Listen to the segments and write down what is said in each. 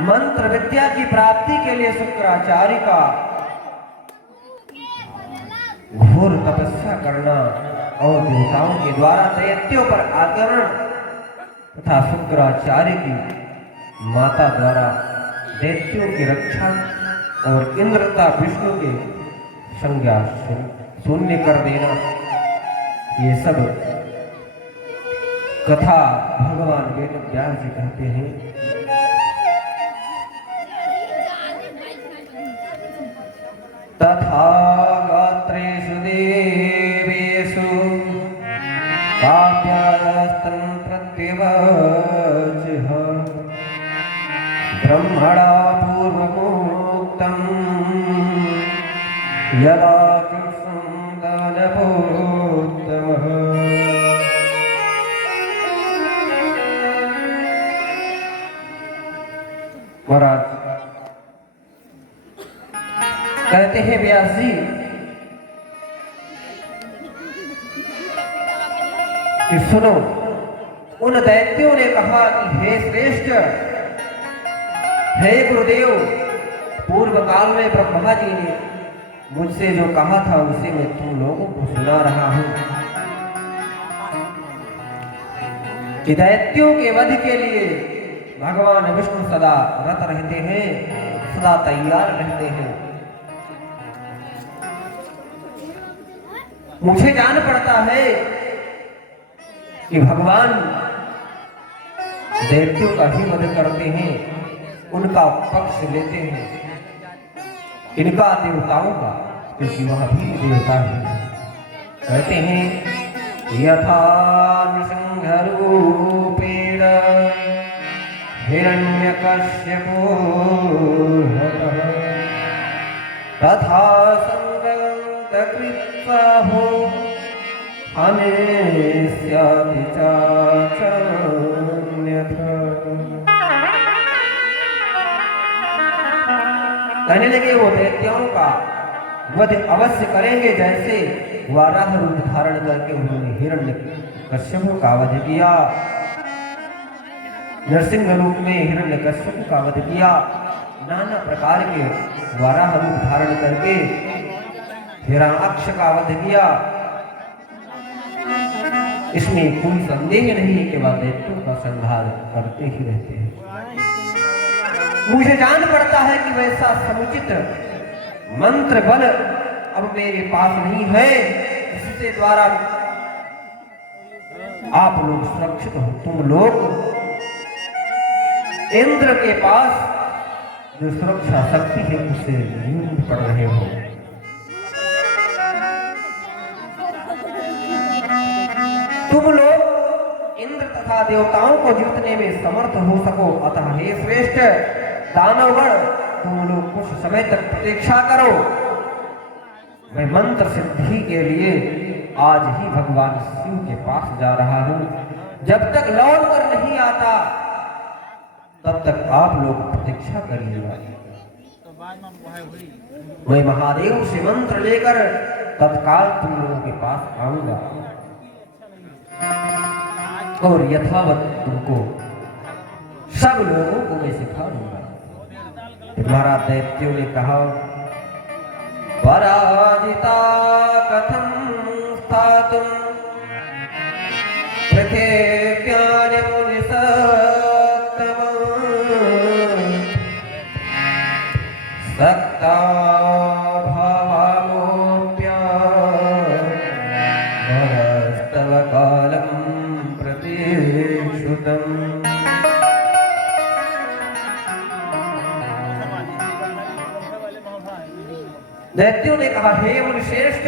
मंत्र विद्या की प्राप्ति के लिए शुक्राचार्य का घोर तपस्या करना और देवताओं के द्वारा दैत्यों पर आक्रमण तथा शुक्राचार्य की माता द्वारा दैत्यों की रक्षा और इंद्र तथा विष्णु के संज्ञा शून्य कर देना, ये सब कथा भगवान वेद व्यास जी कहते हैं। तथा गात्रेषु देवेषु काव्यस्तं प्रत्यवचः ब्रह्मणा पूर्वमुक्तं यदा कृष्णं दानवोत्तमः। महाराज कहते हैं व्यास जी कि सुनो, उन दैत्यों ने कहा कि हे श्रेष्ठ, हे गुरुदेव, पूर्व काल में ब्रह्मा जी ने मुझसे जो कहा था उसे मैं तुम लोगों को सुना रहा हूं कि दैत्यों के वध के लिए भगवान विष्णु सदा रत रहते हैं, सदा तैयार रहते हैं। मुझे जान पड़ता है कि भगवान दैत्यों का ही वध करते हैं, उनका पक्ष लेते हैं, इनका देवताओं का, क्योंकि वह भी देवता है। कहते हैं यथा नृसिंहरूपेण हिरण्यकश्यपो तथा संगतकृत्वा हो अनेस्याति चाचन्यथा। कहने लगे वो दैत्यों का वध अवश्य करेंगे, जैसे वाराह रूप धारण करके उन्होंने हिरण्यकश्यप का वध किया, नरसिंह रूप में हिरण्यकश्यप का वध किया, नाना प्रकार के वाराह रूप धारण करके हिरण्याक्ष का वध किया। इसमें कोई संदेह नहीं कि वह दैत्यों का संहार करते ही रहते हैं। मुझे जान पड़ता है कि वैसा समुचित मंत्र बल अब मेरे पास नहीं है, इसके द्वारा आप लोग सुरक्षित हो। तुम लोग इंद्र के पास जो सुरक्षा शक्ति है उससे यूं पड़ रहे हो। तुम लोग इंद्र तथा देवताओं को जीतने में समर्थ हो सको, अतः हे श्रेष्ठ दानवगण, तुम लोग कुछ समय तक प्रतीक्षा करो। मैं मंत्र सिद्धि के लिए आज ही भगवान शिव के पास जा रहा हूं। जब तक लौट कर नहीं आता तब तक आप लोग प्रतीक्षा करिएगा। मैं महादेव से मंत्र लेकर तत्काल तुम लोगों के पास आऊंगा और यथावत तुमको सब लोगों को मैं सिखा दूंगा। तुम्हारा दैत्यों ने कहा पराजिता कथं स्थातुं पृथिव्यां मुनिसत्तमं सक्ता भावामोऽप्या वरस्तव कालं प्रतीक्षुतम्। दैत्यों ने कहा हे मुनिश्रेष्ठ,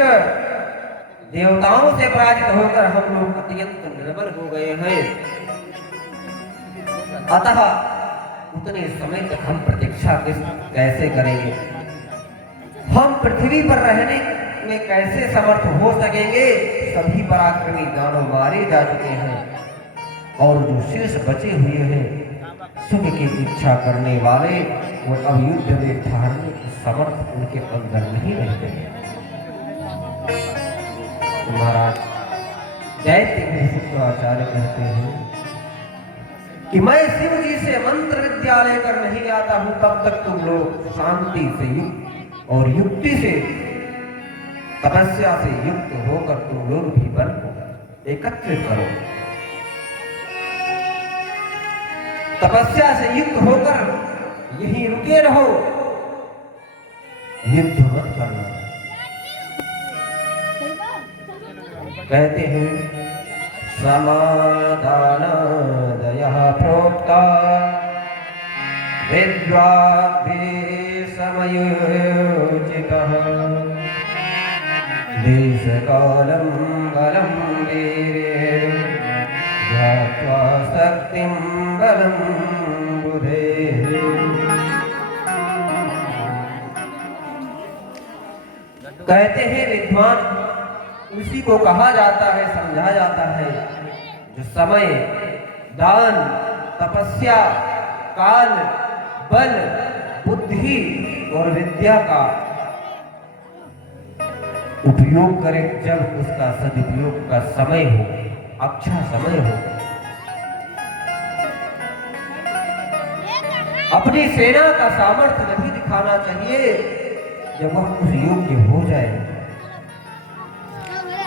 देवताओं से पराजित होकर हम लोग अत्यंत निर्बल हो गए हैं, अतः उतने समय तक हम प्रतीक्षा कैसे करेंगे? हम पृथ्वी पर रहने में कैसे समर्थ हो सकेंगे? सभी पराक्रमी दानव मारे जा चुके हैं और जो शेष बचे हुए हैं सुख की इच्छा करने वाले वो अब युद्ध में ठहरने की समर्थ उनके अंदर नहीं रहते हैं। महाराज दैत्य शुक्राचार्य कहते हैं कि मैं शिव जी से मंत्र विद्या लेकर नहीं आता हूं, तब तक तुम लोग शांति से युक्त और युक्ति से, तपस्या से युक्त होकर तुम लोग भी बल को एकत्रित करो। तपस्या से युक्त होकर यहीं रुके रहो, युद्ध मत करना। कहते हैं समाधानादयः प्रोक्ता विद्वाद्भिः समयोचितः देशकालं बलं वीर्येण ध्यात्वा शक्तिं बलं बुधेः। कहते हैं विद्वान उसी को कहा जाता है, समझा जाता है जो समय, दान, तपस्या, काल, बल, बुद्धि और विद्या का उपयोग करे, जब उसका सदुपयोग का समय हो, अच्छा समय हो। अपनी सेना का सामर्थ्य नहीं दिखाना चाहिए जब वह उस योग्य हो जाए।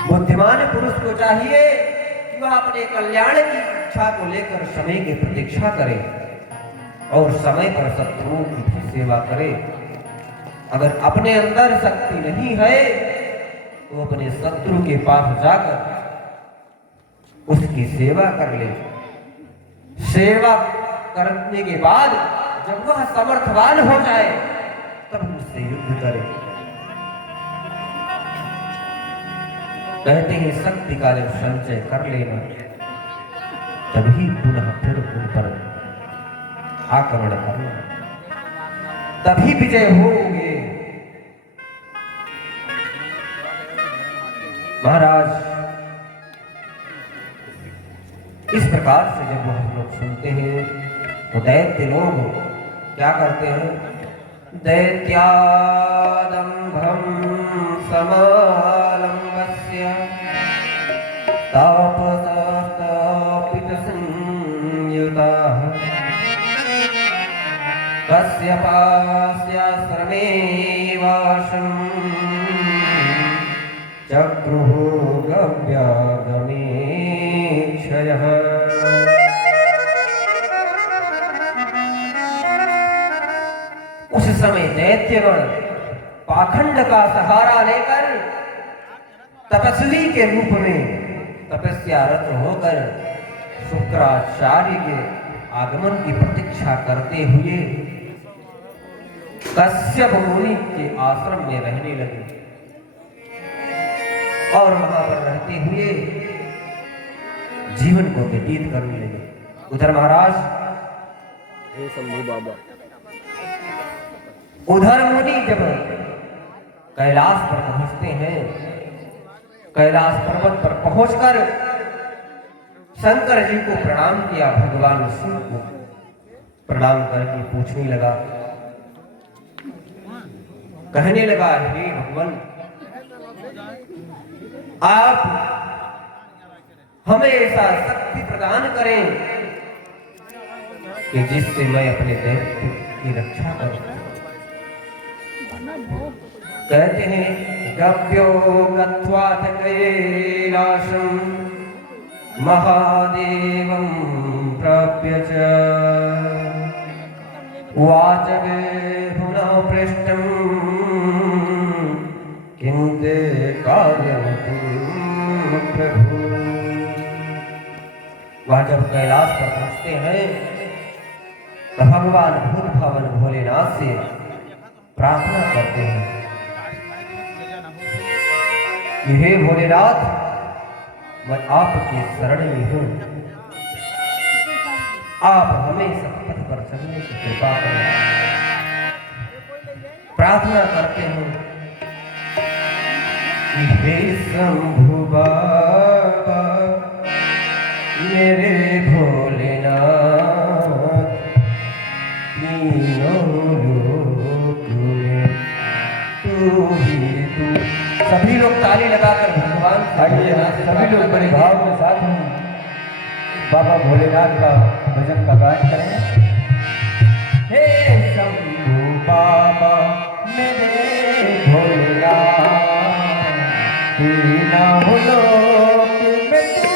बुद्धिमान पुरुष को चाहिए कि वह अपने कल्याण की इच्छा को लेकर समय की प्रतीक्षा करे और समय पर शत्रुओं की भी सेवा करे। अगर अपने अंदर शक्ति नहीं है तो अपने शत्रु के पास जाकर उसकी सेवा कर ले। सेवा करने के बाद जब वह समर्थवान हो जाए तब उससे युद्ध करे। कहते हैं शक्ति का जब संचय कर लेना तभी पुनः फिर उन पर आक्रमण करना, तभी विजय होंगे। महाराज इस प्रकार से जब हम लोग सुनते हैं तो दैत्य लोग क्या करते हैं? दैत्यादंभं समालंबस्य तापसस्तपितसंयुताः कश्यपास्याश्रमे वासं चक्रुः गव्यागमेक्षयः। उस समय दैत्यगण पाखंड का सहारा लेकर तपस्वी के रूप में तपस्यारत होकर शुक्राचार्य के आगमन की प्रतीक्षा करते हुए कश्यप मुनि के आश्रम में रहने लगे और वहां पर रहते हुए जीवन को व्यतीत करने लगे। उधर महाराज शंभू बाबा, उधर मुनि जब कैलाश पर पहुंचते हैं, कैलाश पर्वत पर पहुंचकर शंकर जी को प्रणाम किया, भगवान शिव को प्रणाम करके पूछने लगा, कहने लगा, हे भगवान आप हमें ऐसा शक्ति प्रदान करें कि जिससे मैं अपने दैत्य की रक्षा करूं। कहते हैं गव्यो गत्वा कैलासं महादेवं प्राप्य च उवाच विभुना पृष्टं किं ते कार्यं प्रभु। वह जब कैलाश पर पहुंचते हैं तो भगवान भूत भवन भोलेनाथ से प्रार्थना करते हैं कि हे भोलेनाथ मैं आपके शरण में हूं, आप हमें सत्पथ पर चलने की कृपा करें। प्रार्थना करते हैं कि हे शंभु बाबा मेरे भोलेनाथ तीनों लोक में तू ही तू। सभी लोग ताली लगाकर भगवान सभी लोग बड़े भाव के साथ हैं। बाबा भोलेनाथ का भजन का गायन करें। हे शंभू बाबा मेरे भोलेनाथ, तीनों लोक में तू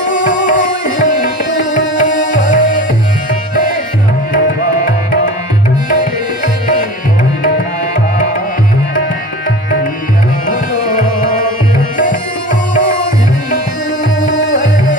ही तू है। हे शंभू बाबा मेरे भोलेनाथ, तीनों लोक में तू ही तू है।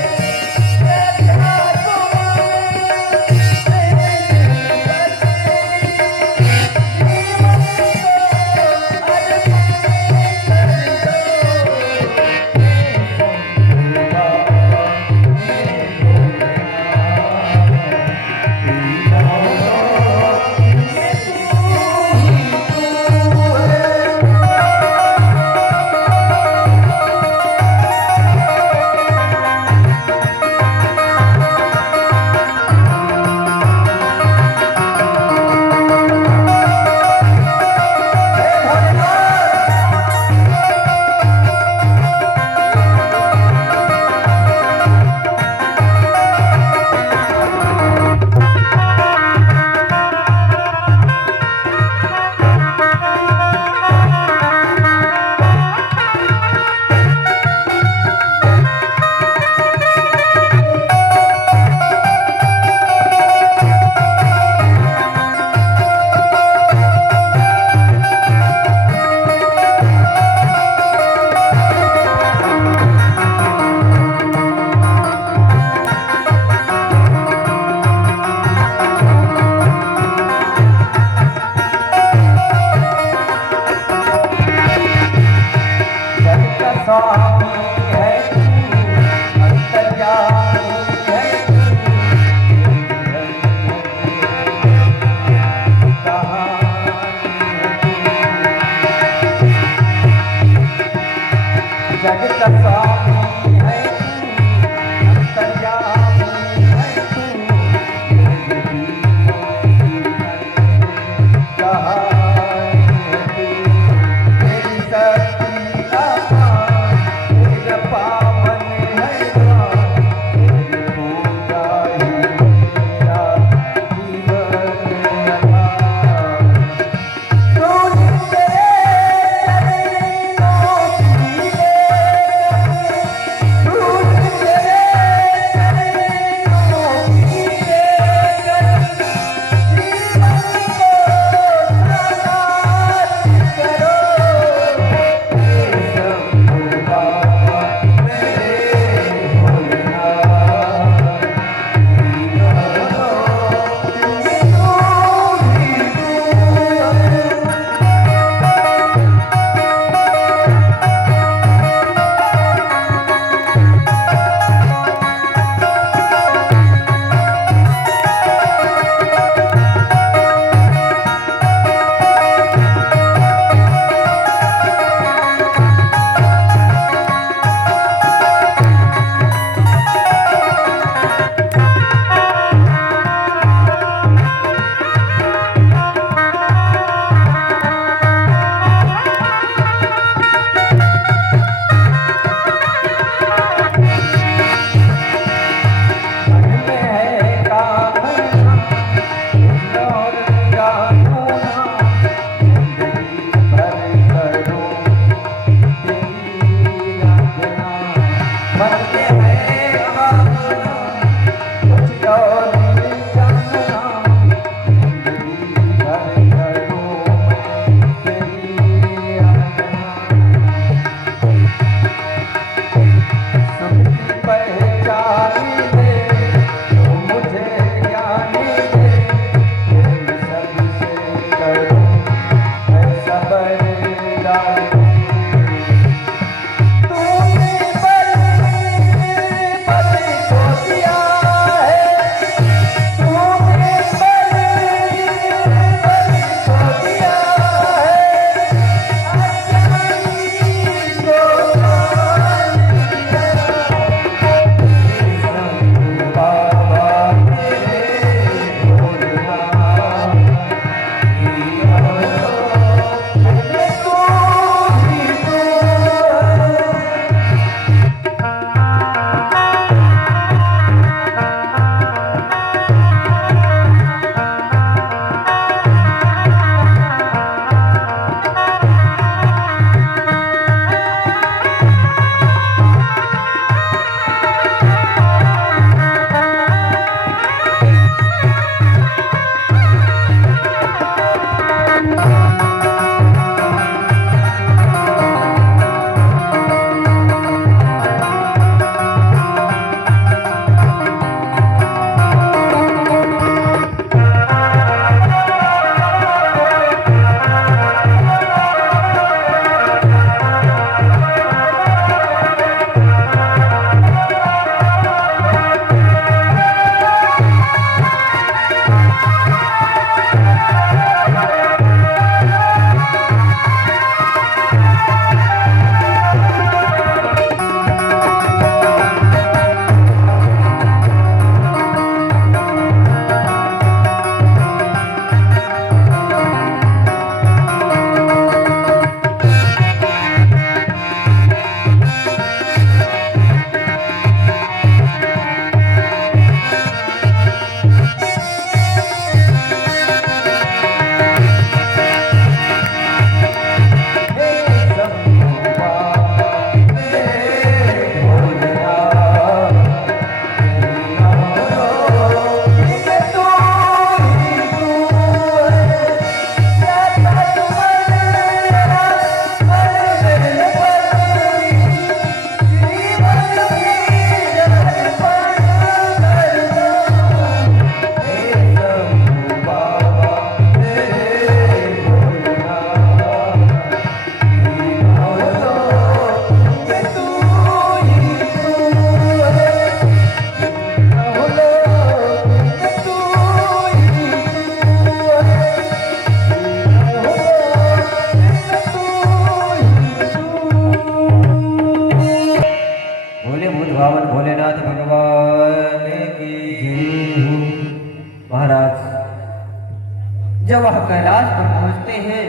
जब वह कैलाश पर पहुंचते हैं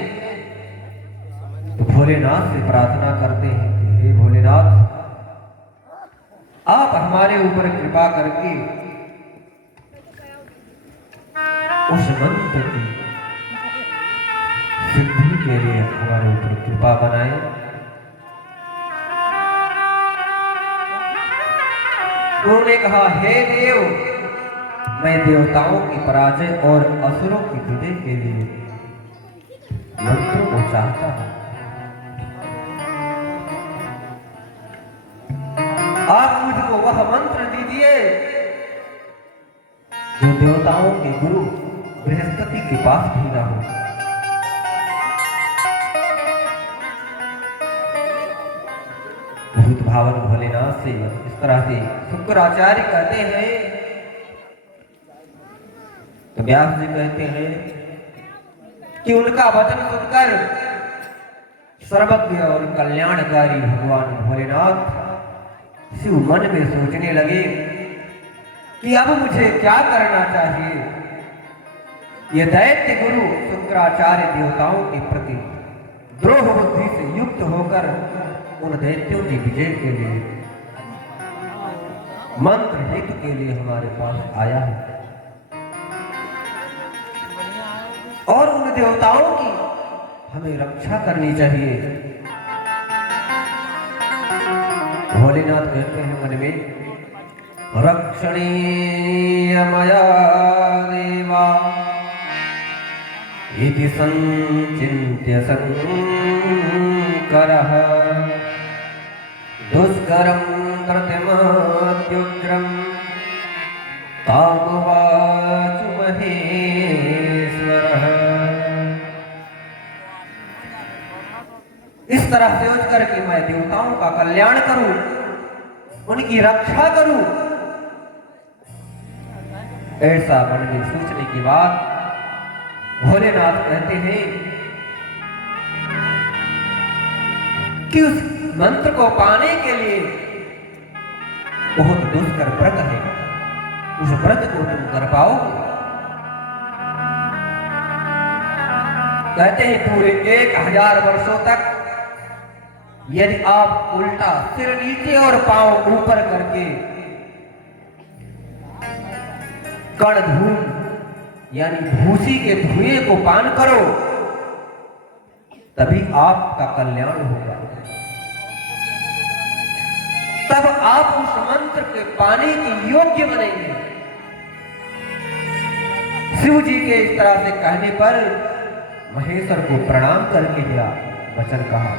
तो भोलेनाथ से प्रार्थना करते हैं कि हे भोलेनाथ, आप हमारे ऊपर कृपा करके उस मंत्र की सिद्धि के लिए हमारे ऊपर कृपा बनाए। उन्होंने कहा, हे देव, मैं देवताओं की पराजय और असुरों की विजय के लिए मंत्रों को चाहता हूं। आप मुझको वह मंत्र दीजिए जो देवताओं के गुरु बृहस्पति के पास भी ना हो। भूत भावन भोलेनाथ से इस तरह से शुक्राचार्य कहते हैं तो व्यास जी कहते हैं कि उनका वचन सुनकर सर्वज्ञ और कल्याणकारी भगवान भोलेनाथ शिव मन में सोचने लगे कि अब मुझे क्या करना चाहिए। ये दैत्य गुरु शुक्राचार्य देवताओं के प्रति द्रोह बुद्धि से युक्त होकर उन दैत्यों की विजय के लिए मंत्र हेतु के लिए हमारे पास आया है और उन देवताओं की हमें रक्षा करनी चाहिए। भोलेनाथ कहते हैं मन में, रक्षणीय मया देवा इति संचिन्त्य शंकरः दुष्करं प्रतिमात्युग्रं तामुवाच महेश्वरः। इस तरह से सोच कर कि मैं देवताओं का कल्याण करूं, उनकी रक्षा करूं, ऐसा मन में सोचने के बाद भोलेनाथ कहते हैं कि उस मंत्र को पाने के लिए बहुत दुष्कर व्रत है, उस व्रत को तुम कर पाओगे। कहते हैं पूरे 1000 वर्षों तक यदि आप उल्टा सिर नीचे और पांव ऊपर करके कण धूम यानी भूसी के धुएं को पान करो, तभी आपका कल्याण होगा। तब आप उस मंत्र के पाने के योग्य बनेंगे। शिव जी के इस तरह से कहने पर महेश्वर को प्रणाम करके दिया वचन कहा,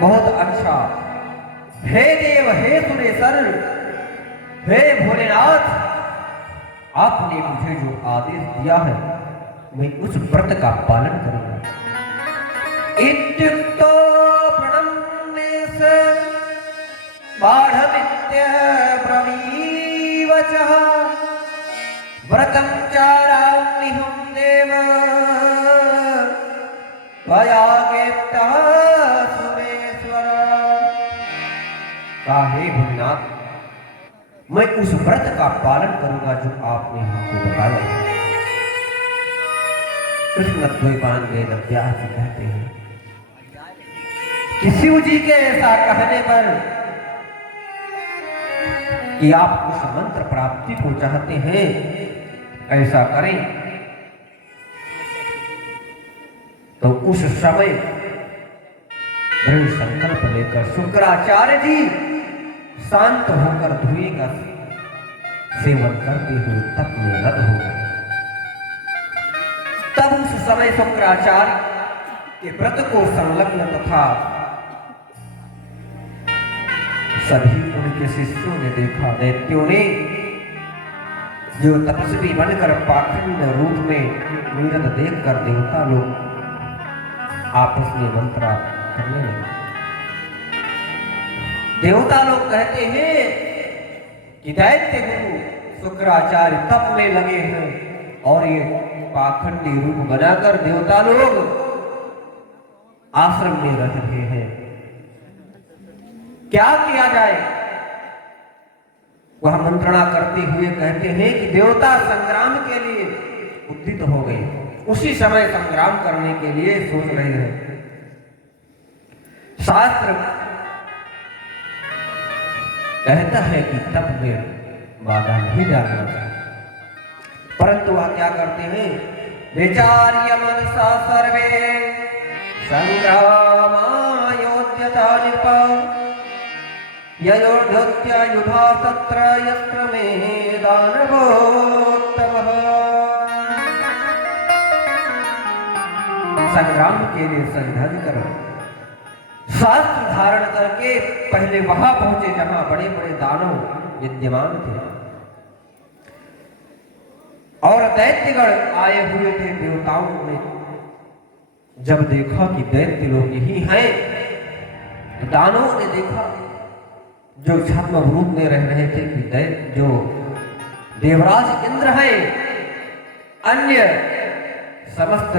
बहुत अच्छा, हे देव, हे सुरेश्वर, हे भोलेनाथ, आपने मुझे जो आदेश दिया है मैं उस व्रत का पालन करूंगा। इत्युक्तो प्रणम्य से बाढ़मित्य ब्रवीवचः व्रतं चाराम्यहं देव भयागेप्तः सुरेश्वर। हे भोलेनाथ, मैं उस व्रत का पालन करूंगा जो आपने हमको बताया। कृष्ण द्वैपायन वेद व्यास जी कहते हैं कि शिव जी के ऐसा कहने पर कि आप उस मंत्र प्राप्ति को चाहते हैं, ऐसा करें। तो उस समय दृढ़ संकल्प लेकर शुक्राचार्य जी शांत होकर धुएं का सेवन करते हुए तप में रत हो गए। तब उस समय शुक्राचार्य के व्रत को संलग्न तथा सभी उनके शिष्यों ने देखा। दैत्यों ने जो तपस्वी बनकर पाखंड रूप में नीरद देखकर देवता लोग आपस में मंत्र करने लगे। देवता लोग कहते हैं कि दैत्य गुरु शुक्राचार्य तप में लगे हैं और ये पाखंडी रूप बनाकर देवता लोग आश्रम में रह रहे हैं, क्या किया जाए। वह मंत्रणा करते हुए कहते हैं कि देवता संग्राम के लिए उद्यत हो गए, उसी समय संग्राम करने के लिए सोच रहे हैं। शास्त्र कहता है कि तप में बाधा नहीं डालना चाहिए, परंतु वह क्या करते हैं, विचार्य मनसा सर्वे संग्रामायोध्यता निपा ययोधत्या युधा तत्र यत्र मे दानवोत्तमः। संग्राम के लिए संघर्ष करो, शास्त्र धारण करके पहले वहां पहुंचे जहां बड़े बड़े दानव विद्यमान थे और दैत्यगण आए हुए थे। देवताओं ने जब देखा कि दैत्य लोग यही हैं, तो दानवों ने देखा जो छद्म रूप में रह रहे थे कि दैत्य जो देवराज इंद्र है, अन्य समस्त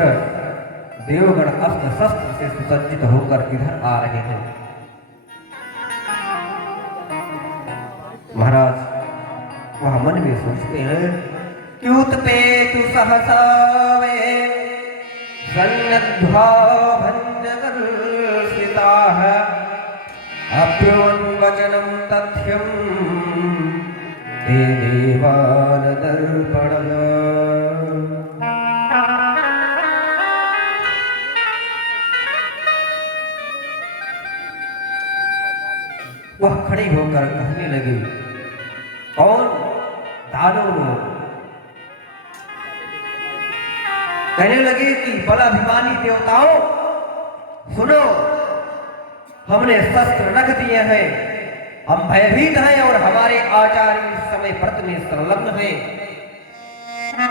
देवगण अस्त्र शस्त्र से सुसज्जित होकर इधर आ रहे हैं। महाराज वह मन में सोचते हैं कि उत्पेतु सहसा वे सन्नद्धा भंजकर्षिताः अब्रुवन् वचनं तथ्यं ते देवानदर्पणः। वह खड़े होकर कहने लगे, कौन? दानव लोग कहने लगे कि बलाभिमानी देवताओं सुनो, हमने शस्त्र रख दिए हैं, हम भयभीत हैं और हमारे आचार्य इस समय व्रत में संलग्न हैं।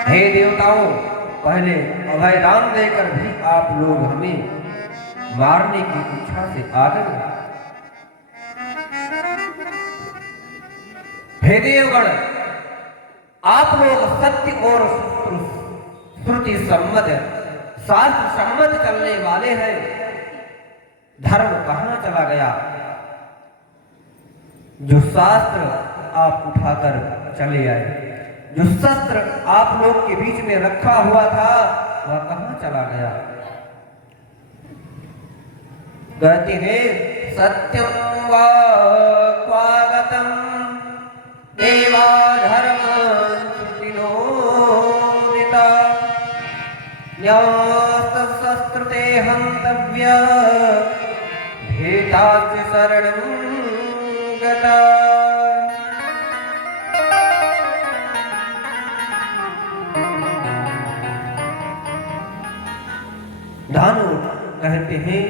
हे देवताओं, पहले अभय दान देकर भी आप लोग हमें मारने की इच्छा से आ गए। हे देवगण, आप लोग सत्य और श्रुति सम्मत शास्त्र सम्मत चलने वाले हैं, धर्म कहां चला गया? जो शास्त्र आप उठाकर चले आए, जो शस्त्र आप लोग के बीच में रखा हुआ था, वह कहां चला गया? कहते हैं सत्यम वा स्वागतम देवा धर्म श्रुतिनोदिता न्यास्तशस्त्रते हन्तव्य भेदास्य शरणं गता। दानव कहते हैं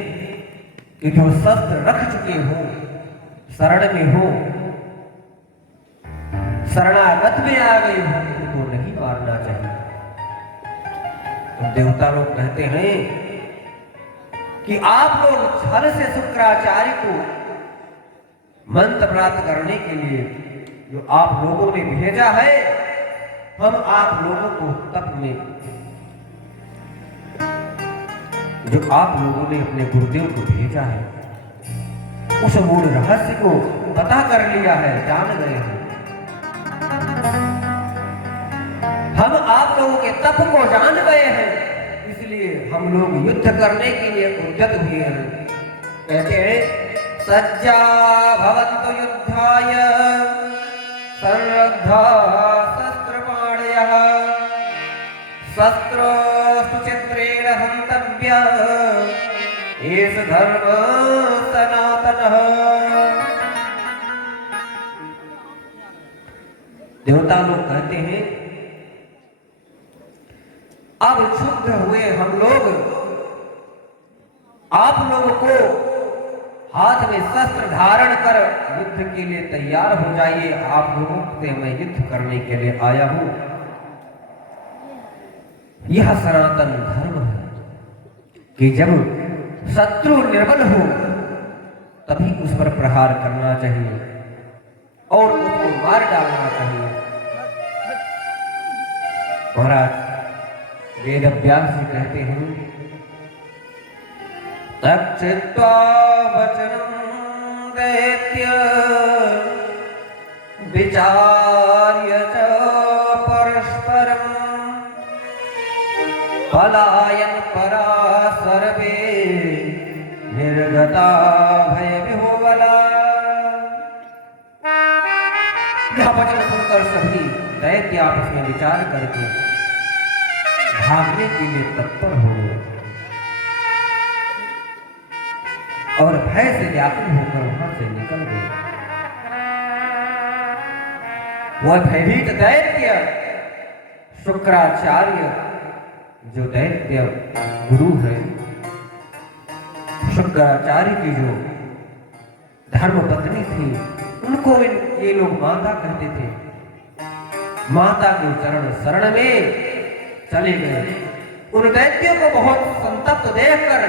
कि जो शस्त्र रख चुके हो, शरण में हो, शरणागत में आ गए हो, उनको नहीं मारना चाहिए। तो देवता लोग कहते हैं कि आप लोग छल से शुक्राचार्य को मंत्र प्राप्त करने के लिए जो आप लोगों ने भेजा है, हम आप लोगों को तप में जो आप लोगों ने अपने गुरुदेव को भेजा है, उस मूल रहस्य को पता कर लिया है, जान गए हैं। हम आप लोगों के तप को जान गए हैं, इसलिए हम लोग युद्ध करने के लिए उद्यत हुए हैं। कहते हैं सज्जा भवन्तु युद्धाय सर्वधा शस्त्रपाणयः शस्त्र सुचित्रेण हन्तव्यः एष धर्म सनातनः। देवता लोग कहते हैं अब शुद्ध हुए हम लोग, आप लोगों को हाथ में शस्त्र धारण कर युद्ध के लिए तैयार हो जाइए। आप लोगों से मैं युद्ध करने के लिए आया हूं। यह सनातन धर्म है कि जब शत्रु निर्बल हो तभी उस पर प्रहार करना चाहिए और उसको मार डालना चाहिए। महाराज वेद व्यास जी कहते हैं तच्चित्वा वचनं दैत्य विचार्य च परस्परं पलायन परा सर्वे निर्गता भय विह्वला। यह वचन सुनकर सभी दैत्य आपस में विचार करके भागने के लिए तत्पर हो गए और भय से व्याकुल होकर वहां से निकल गए। वह भयभीत दैत्य शुक्राचार्य, जो दैत्य गुरु है, शुक्राचार्य की जो धर्म पत्नी थी, उनको ये लोग माता कहते थे। माता के चरण शरण में चले गए। उन दैत्यों को बहुत संतप्त देखकर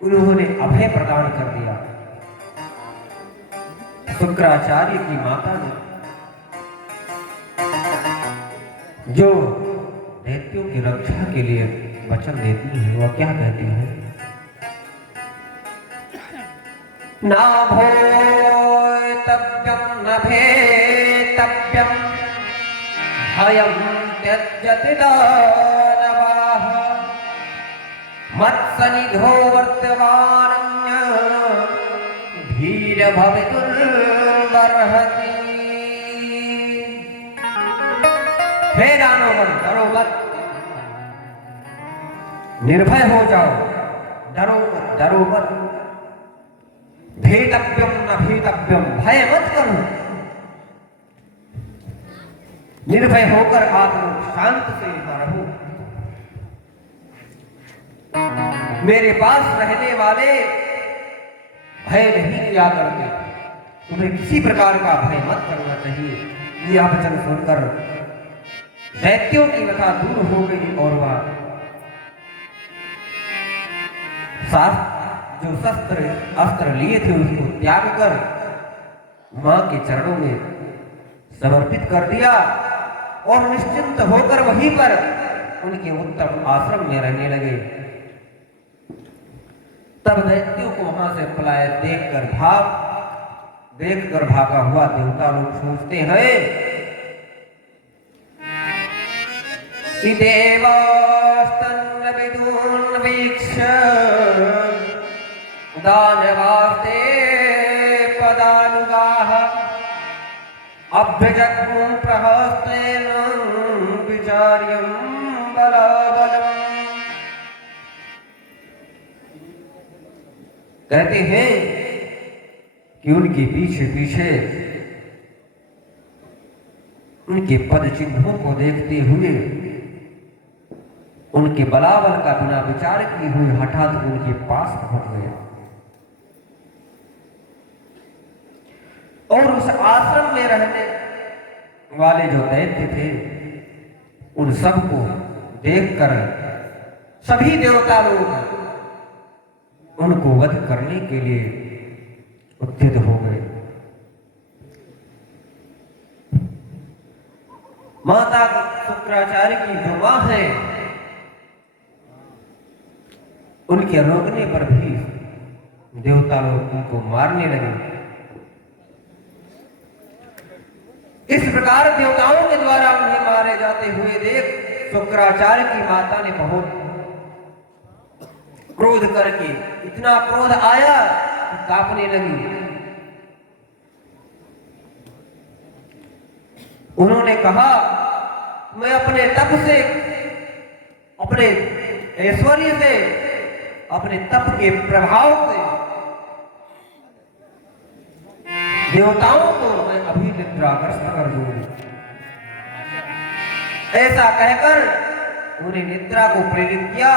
उन्होंने अभय प्रदान कर दिया। शुक्राचार्य की माता ने जो दैत्यों की रक्षा के लिए वचन देती है, वह क्या कहती है? ना भोक्तव्यं न भेतव्यं भयं त्यज्यति दानवाः मत्सनिधो वर्तमानन्य धीर भवितुर्बर्हति। हे दानवगण, डरो मत, निर्भय हो जाओ, डरो मत। भेतव्यम न भेतव्यम, भय मत करो, निर्भय होकर आप लोग शांत से यहाँ रहो। मेरे पास रहने वाले भय नहीं किया करते, तुम्हें किसी प्रकार का भय मत करना चाहिए। यह वचन सुनकर दैत्यों की व्यथा दूर हो गई और वह जो शस्त्र अस्त्र लिए थे उसको त्याग कर मां के चरणों में समर्पित कर दिया और निश्चिंत होकर वहीं पर उनके उत्तम आश्रम में रहने लगे। तब दैत्यों को वहां से पलायन देखकर भागा हुआ देवता लोग सोचते हैं कि देवास्तन्न विदून् वीक्ष्य दानवास्ते पदानुगाः अभ्यजग्मुं प्रहस्तेन विचार्यं बलाबलम्। कहते हैं कि उनके पीछे पीछे उनके पद चिन्हों को देखते हुए उनके बलाबल का बिना विचार किए हुए हठात उनके पास पहुंच गए और उस आश्रम में रहने वाले जो दैत्य थे उन सबको देखकर सभी देवता लोग उनको वध करने के लिए उद्यत हो गए। माता शुक्राचार्य की जो मां है उनके रोकने पर भी देवता लोग उनको मारने लगे। इस प्रकार देवताओं के द्वारा उन्हें मारे जाते हुए देख शुक्राचार्य की माता ने बहुत क्रोध करके, इतना क्रोध आया कि कांपने लगी। उन्होंने कहा, मैं अपने तप से, अपने ऐश्वर्य से, अपने तप के प्रभाव से देवताओं को मैं अभी निद्राग्रस्त कर दूंगी। ऐसा कहकर उन्हें निद्रा को प्रेरित किया।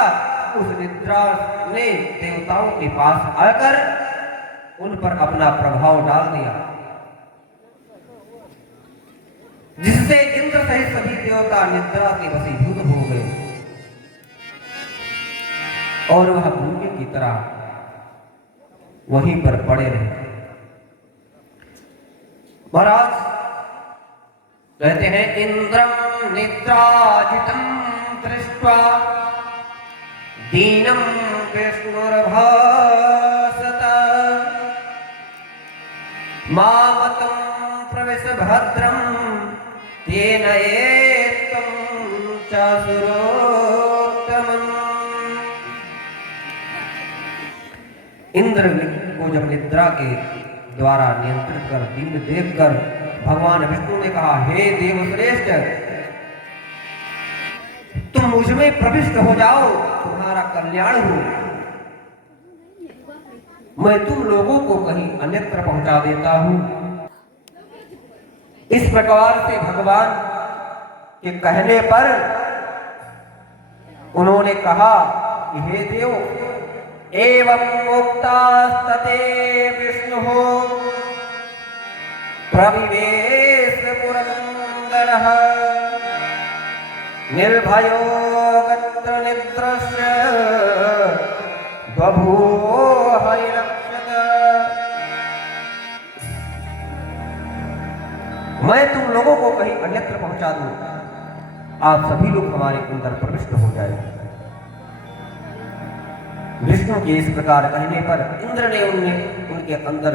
उस निद्रा ने देवताओं के पास आकर उन पर अपना प्रभाव डाल दिया, जिससे इंद्र सहित सभी देवता निद्रा के वशीभूत हो गए और वह गूंगे की तरह वहीं पर पड़े रहे। महाराज कहते हैं, इंद्रम निद्राजितम दृष्ट्वा दीनम विष्णुर्भासत मामतं प्रविश भद्रम तेन एतं चासुरोत्तमम्। इंद्र को जब निद्रा के द्वारा नियंत्रित कर दीन देखकर भगवान विष्णु ने कहा, हे देवश्रेष्ठ, तुम मुझमें प्रविष्ट हो जाओ, तुम्हारा कल्याण हो। मैं तुम लोगों को कहीं अन्यत्र पहुंचा देता हूं। इस प्रकार से भगवान के कहने पर उन्होंने कहा कि हे देव, एवं मुक्तास्तते विष्णुः प्रविवेश पुरंदरः निर्भयो गत्र निद्रस्य बभूव हरिरक्षत। मैं तुम लोगों को कहीं अन्यत्र पहुंचा दूं, आप सभी लोग हमारे अंदर प्रविष्ट हो जाए। विष्णु के इस प्रकार कहने पर इंद्र ने उनके अंदर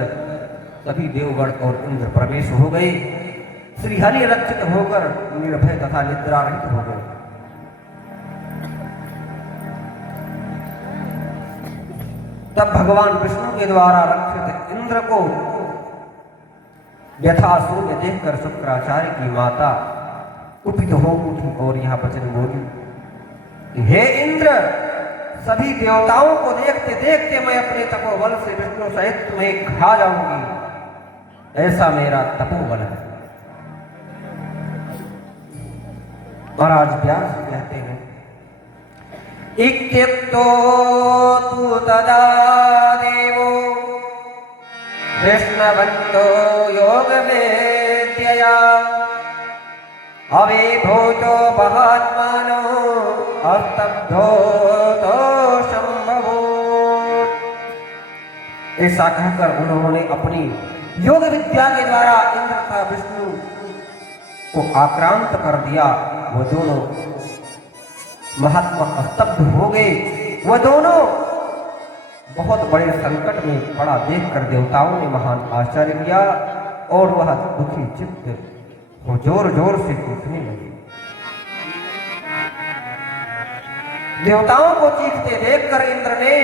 सभी देवगण और इंद्र प्रवेश हो गए। श्री हरि रक्षित होकर निर्भय तथा निद्रा रहित हो गए। तब भगवान विष्णु के द्वारा रक्षित इंद्र को व्यथा शून्य देखकर शुक्राचार्य की माता कुपित हो उठी और यह वचन बोली, हे इंद्र, सभी देवताओं को देखते देखते मैं अपने तपोबल से विष्णु सहित तुम्हें खा जाऊंगी, ऐसा मेरा तपोबल है। महाराज व्यास कहते हैं, इत्युक्तो तु तदा देवो कृष्णवन्तो योगवेद्यया अविभूतो महात्मानो अस्तब्धो तो संभवो। ऐसा कहकर उन्होंने अपनी योग विद्या के द्वारा इंद्र तथा विष्णु को आक्रांत कर दिया। वो दोनों महात्मा स्तब्ध हो गए। वो दोनों बहुत बड़े संकट में पड़ा देखकर देवताओं ने महान आश्चर्य किया और वह दुखी चित्त वो जोर जोर से चीखने लगे। देवताओं को चीखते देखकर इंद्र ने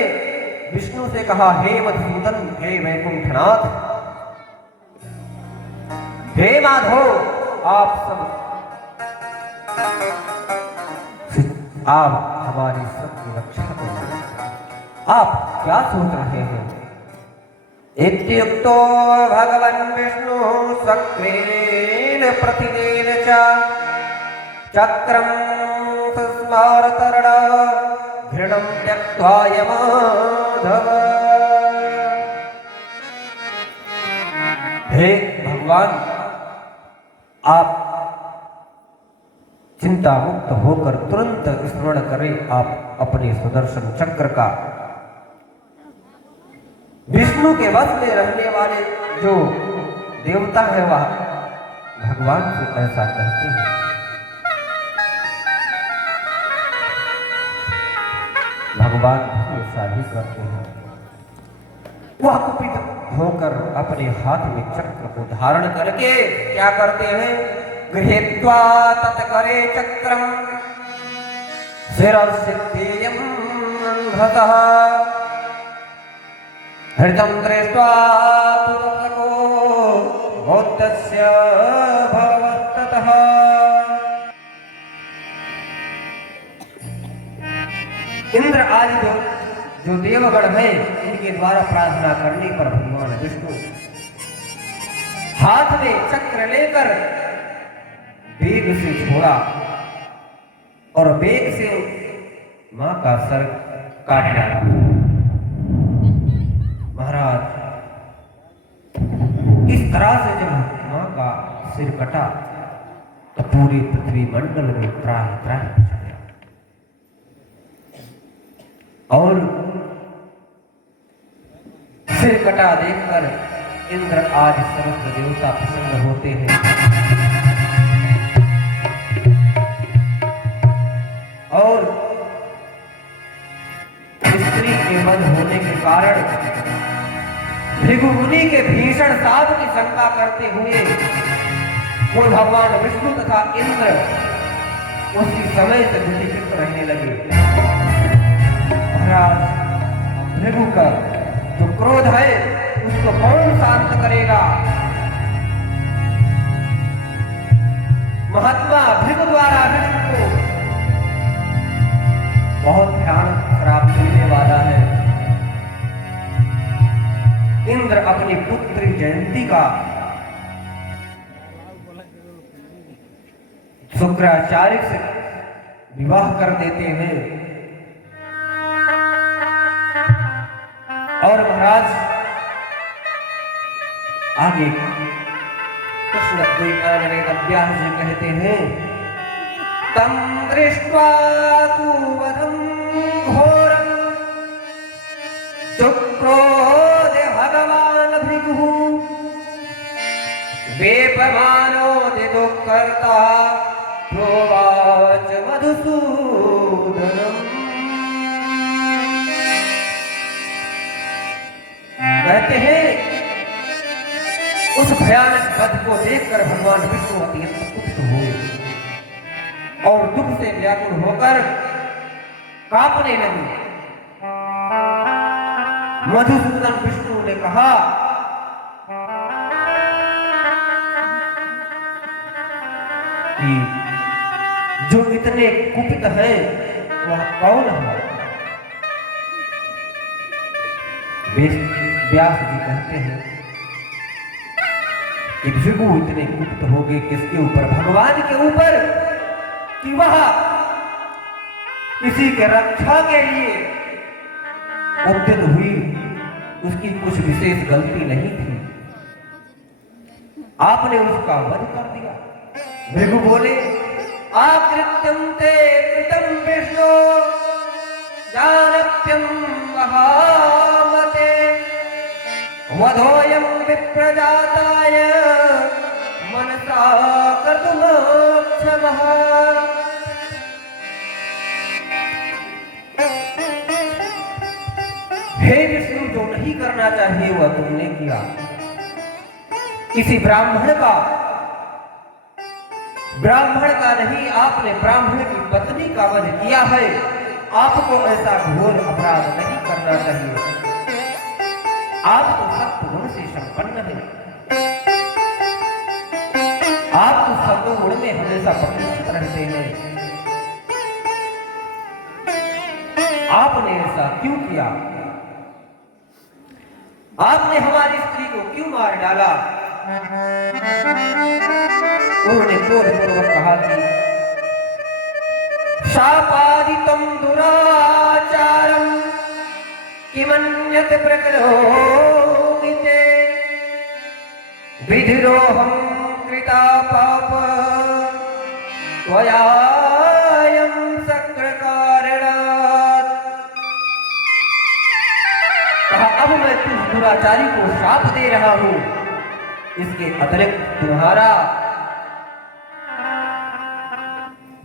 विष्णु से कहा, हे मधुसूदन, हे वैकुंठनाथ, हे माधव, आप हमारी सबकी रक्षा करें। आप क्या सोच रहे हैं? इत्युक्तो भगवान विष्णु सक्रेण प्रतिदेन च चक्रम स्मारतरणा घृणं त्यक्त्वा यमाधव। हे भगवान, आप चिंता मुक्त होकर तुरंत स्मरण करें आप अपने सुदर्शन चक्र का। विष्णु के वश में रहने वाले जो देवता है वह भगवान से ऐसा कहते हैं। भगवान ऐसा ही करते हैं। वह कुपित होकर अपने हाथ में चक्र को धारण करके क्या करते हैं, गृहीत्वा तत्करे चक्रम शिरसिद्धेयं हतः हृदं दृष्ट्वा तुरको बौद्धस्य भवस्ततः। इंद्र आदि जो देवगण हैं, इनके द्वारा प्रार्थना करने पर भगवान विष्णु हाथ में चक्र लेकर वेग से छोड़ा और वेग से मां का सर काट डाला। महाराज, इस तरह से जब मां का सिर कटा तो पूरे पृथ्वी मंडल में त्राहि त्राहि मच गया और सिर कटा देखकर इंद्र आदि समस्त देवता प्रसन्न होते हैं और स्त्री के वध होने के कारण भृगु मुनि के भीषण साप की शंका करते हुए वो भगवान विष्णु तथा इंद्र उसी समय से विचलित रहने लगे। महाराज, भृगु का जो क्रोध है उसको कौन शांत करेगा? महात्मा भृगु द्वारा विष्णु को बहुत भयानक श्राप मिलने वाला है। इंद्र अपनी पुत्री जयंती का शुक्राचार्य से विवाह कर देते हैं और महाराज आगे कृष्ण द्वैपायन जी कहते हैं, तम दृष्ट्वा तु वधं घोरं चक्रोधे भगवान् भृगुः वेपमानो दुःखर्ता प्रोवाच मधुसूदनम्। कहते हैं उस भयानक वध को देखकर भगवान विष्णु अत्यंत कुपित हुए और दुख से व्याकुल होकर कांपने लगे। मधुसूदन विष्णु ने कहा, कि जो इतने कुपित हैं वह कौन है? व्यास जी कहते हैं कि भृगु इतने कुपित हो गए किसके ऊपर? भगवान के ऊपर, कि वह किसी के रक्षा के लिए उद्यत हुई, उसकी कुछ विशेष गलती नहीं थी, आपने उसका वध कर दिया। भृगु बोले, आकृत्यं ते कृतं विष्णु जानप्यं महामते वधोऽयं विप्रजाताय मनसा कर्तुमक्षमः। हे विष्णु, जो नहीं करना चाहिए वह तुमने किया। किसी ब्राह्मण का नहीं, आपने ब्राह्मण की पत्नी का वध किया है। आपको ऐसा घोर अपराध नहीं करना चाहिए। आप तो सत्गुण से संपन्न हैं, आप तो सत्गुण में हमेशा प्रतिष्ठित रहते हैं, आपने ऐसा क्यों किया? आपने हमारी स्त्री को क्यों मार डाला? उन्होंने क्रोधपूर्वक कहा कि शापादितं दुराचारं किमन्यत प्रकरोमि ते विधिरोऽहं कृता पाप त्वयायं सक्रकारणात्। कहा, अब मैं तुम दुराचारी को शाप दे रहा हूं, इसके अतिरिक्त तुम्हारा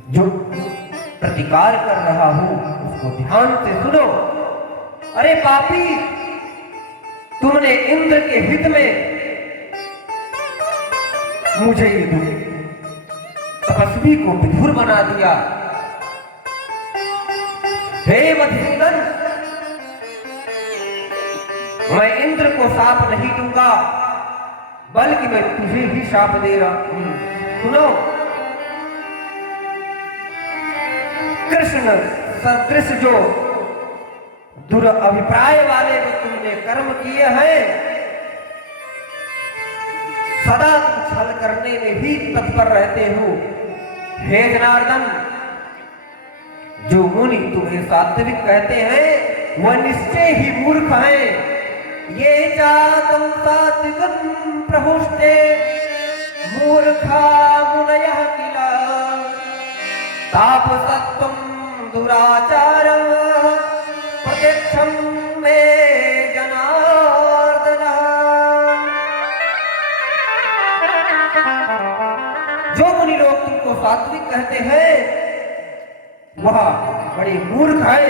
जो प्रतिकार कर रहा हूं को ध्यान से सुनो। अरे पापी, तुमने इंद्र के हित में मुझे ये तपस्वी को विधुर बना दिया। हे मधुसूदन, मैं इंद्र को शाप नहीं दूंगा, बल्कि मैं तुझे ही शाप दे रहा हूं। सुनो, कृष्ण सदृश जो दुरभिप्राय वाले जो तुमने कर्म किए हैं, सदा तुम छल करने में ही तत्पर रहते हो। हे जनार्दन, जो मुनि तुम्हें सात्विक कहते हैं वह निश्चय ही मूर्ख हैं। ये जातम सात्विकं प्रहुष्टे मूर्खा मुनयः किल तापसत्वं दुराचारं प्रत्यक्षं मे जनार्दन। जो मुनि लोग तुमको सात्विक कहते हैं वह बड़े मूर्ख है।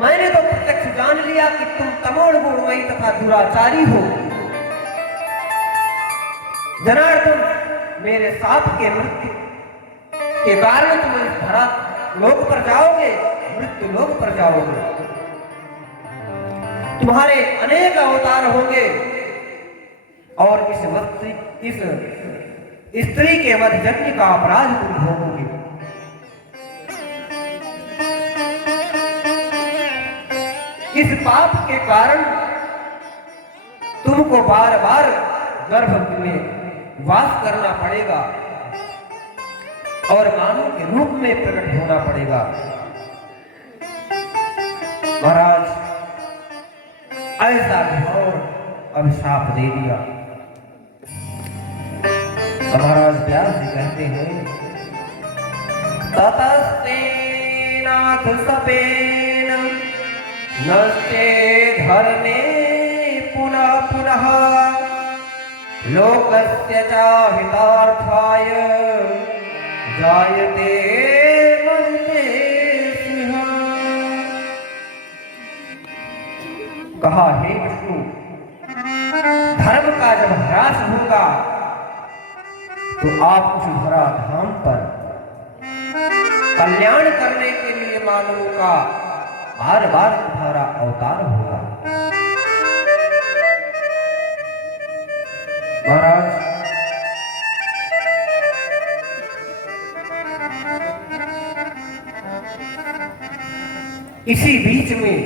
मैंने तो प्रत्यक्ष जान लिया कि तुम तमोड़ गुणमयी तथा दुराचारी हो। जनार्दन, मेरे साप के मृत्यु के कारण तुम इस धरा लोक पर जाओगे, मृत्यु लोक पर जाओगे। तुम्हारे अनेक अवतार होंगे और इस स्त्री के वध यज्ञ का अपराध तुम भोगोगे। इस पाप के कारण तुमको बार बार गर्भ में वास करना पड़ेगा और मानव के रूप में प्रकट होना पड़ेगा। महाराज, ऐसा घोर अभिशाप दे दिया। महाराज व्यास जी कहते हैं, ततस्ते नाथ सपेन नस्ते धर्मे पुनः पुनः लोकस्य च हितार्थाय जायते मनुते सिंह। कहा, हे विष्णु, धर्म का जब ह्रास होगा तो आप उस धरा धाम पर कल्याण करने के लिए मानवों का बार बार तुम्हारा अवतार होगा। महाराज, इसी बीच में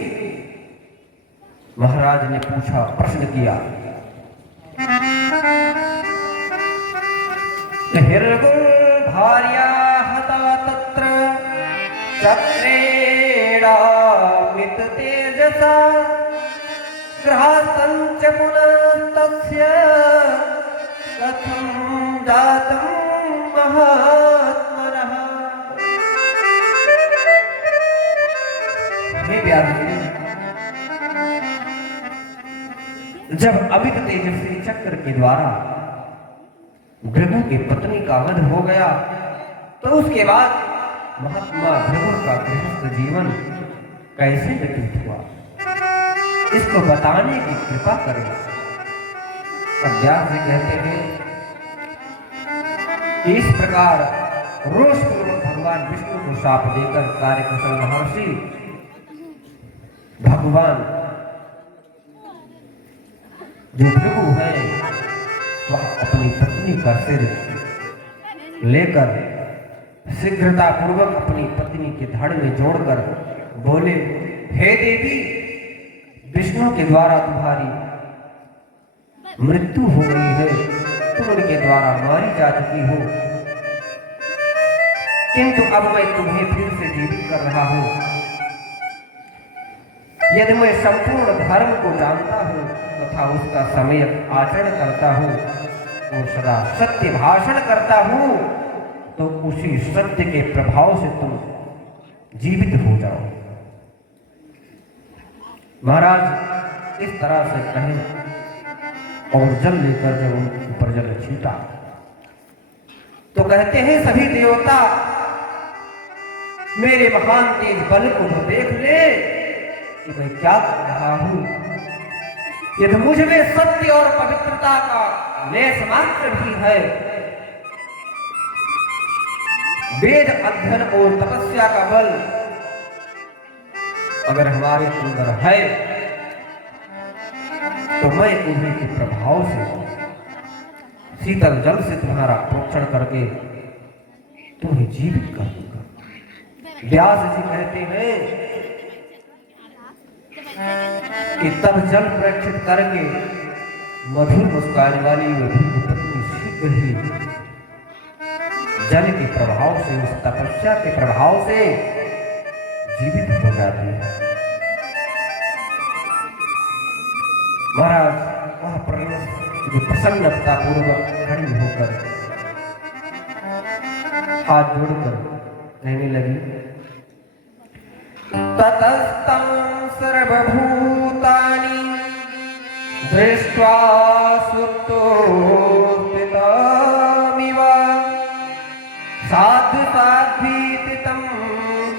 महाराज ने पूछा, प्रश्न किया, हिरगुल भार्या हता तत्र चक्रेणामित तेजसा ग्रहासंच पुनस्तस्य कथं जातं महात्मनः। हे व्यास जी, जब अमित तेजस्वी चक्र के द्वारा भृगु की पत्नी का वध हो गया तो उसके बाद महात्मा भृगु का गृहस्थ जीवन कैसे व्यतीत हुआ, इसको बताने की कृपा करें। व्यास जी कहते हैं, इस प्रकार रोषपूर्वक भगवान विष्णु को शाप देकर कार्यकुशल महर्षि भगवान जो भृगु है वह अपनी पत्नी का सिर लेकर शीघ्रता पूर्वक अपनी पत्नी के धड़ में जोड़कर बोले, हे देवी, विष्णु के द्वारा तुम्हारी मृत्यु हो गई है, तुम उनके द्वारा मारी जा चुकी हो, किंतु अब मैं तुम्हें फिर से जीवित कर रहा हूं। यदि मैं संपूर्ण धर्म को जानता हूं तथा उसका समय आचरण करता हूं और सदा सत्य भाषण करता हूं तो उसी सत्य के प्रभाव से तुम जीवित हो जाओ। महाराज इस तरह से कहे और जल लेकर जब उनके ऊपर जल छीटा तो कहते हैं, सभी देवता मेरे महान तेज बल को तो देख ले कि मैं क्या कर रहा हूं। यदि मुझ में सत्य और पवित्रता का लेस मात्र भी है, वेद अध्ययन और तपस्या का बल अगर हमारे अंदर है, तो मैं उन्हीं के प्रभाव से शीतल जल से तुम्हारा प्रोक्षण करके तुम्हें जीवित कर दूंगा। व्यास जी कहते हैं कि तब जल प्रेक्षित करके मधुर मुस्कान वाली वह पत्नी शीघ्र ही जल के प्रभाव से, उस तपस्या के प्रभाव से जीवित हो जाती है। महाराज वह प्रसन्नता पूर्वक खड़ी होकर हाथ जोड़कर कहने लगी, ततस्तं सर्वभूतानि दृष्ट्वा सुप्तो स्थितमिव साधु साध्वीतितं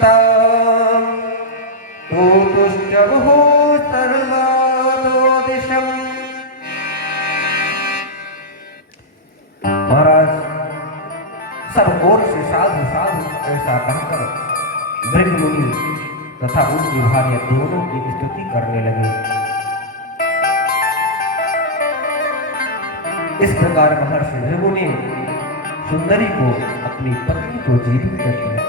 तं तुष्टवुः सर्वतो दिशम्। महाराज सब ओर से साधु साधु ऐसा कहकर भृगु मुनि तथा उनकी भार्या दोनों की स्तुति करने लगे। इस प्रकार महर्षि भृगु ने सुंदरी को अपनी पत्नी को जीवित कर दिया।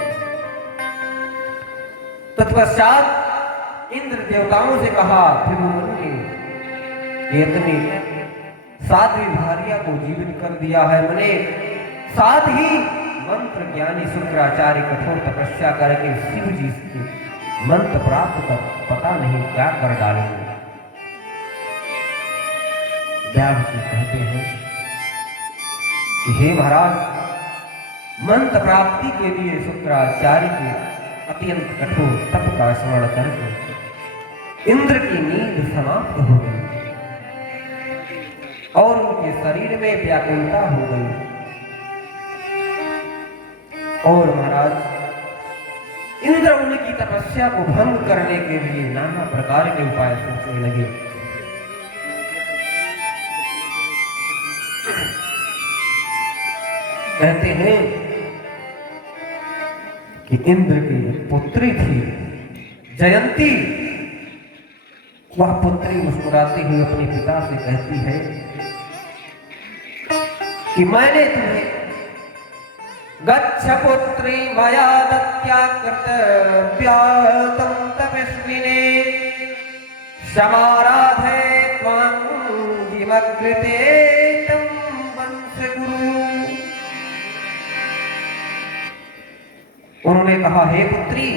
तत्पश्चात इंद्र देवताओं से कहा, भृगु मुनि ने इतनी साध्वी भार्या को जीवित कर दिया है, मैंने साथ ही मंत्र ज्ञानी शुक्राचार्य कठोर तपस्या करके शिव जी से मंत्र प्राप्त कर पता नहीं क्या कर डालेंगे। व्यास जी कहते हैं कि हे महाराज, मंत्र प्राप्ति के लिए शुक्राचार्य के अत्यंत कठोर तप का स्मरण करके इंद्र की नींद समाप्त हो गई और उनके शरीर में व्याकुलता हो गई। और महाराज इंद्र उनकी तपस्या को भंग करने के लिए नाना प्रकार के उपाय सोचने लगे। कहते हैं कि इंद्र की पुत्री थी जयंती। वह पुत्री मुस्कुराती हुई अपने पिता से कहती है कि मैंने तुम्हें गच्छ पुत्री मया दत्या कर्तव्यातं तपस्विने समाराधे त्वां जिमग्रते तं वंशगुरु। उन्होंने कहा, हे पुत्री,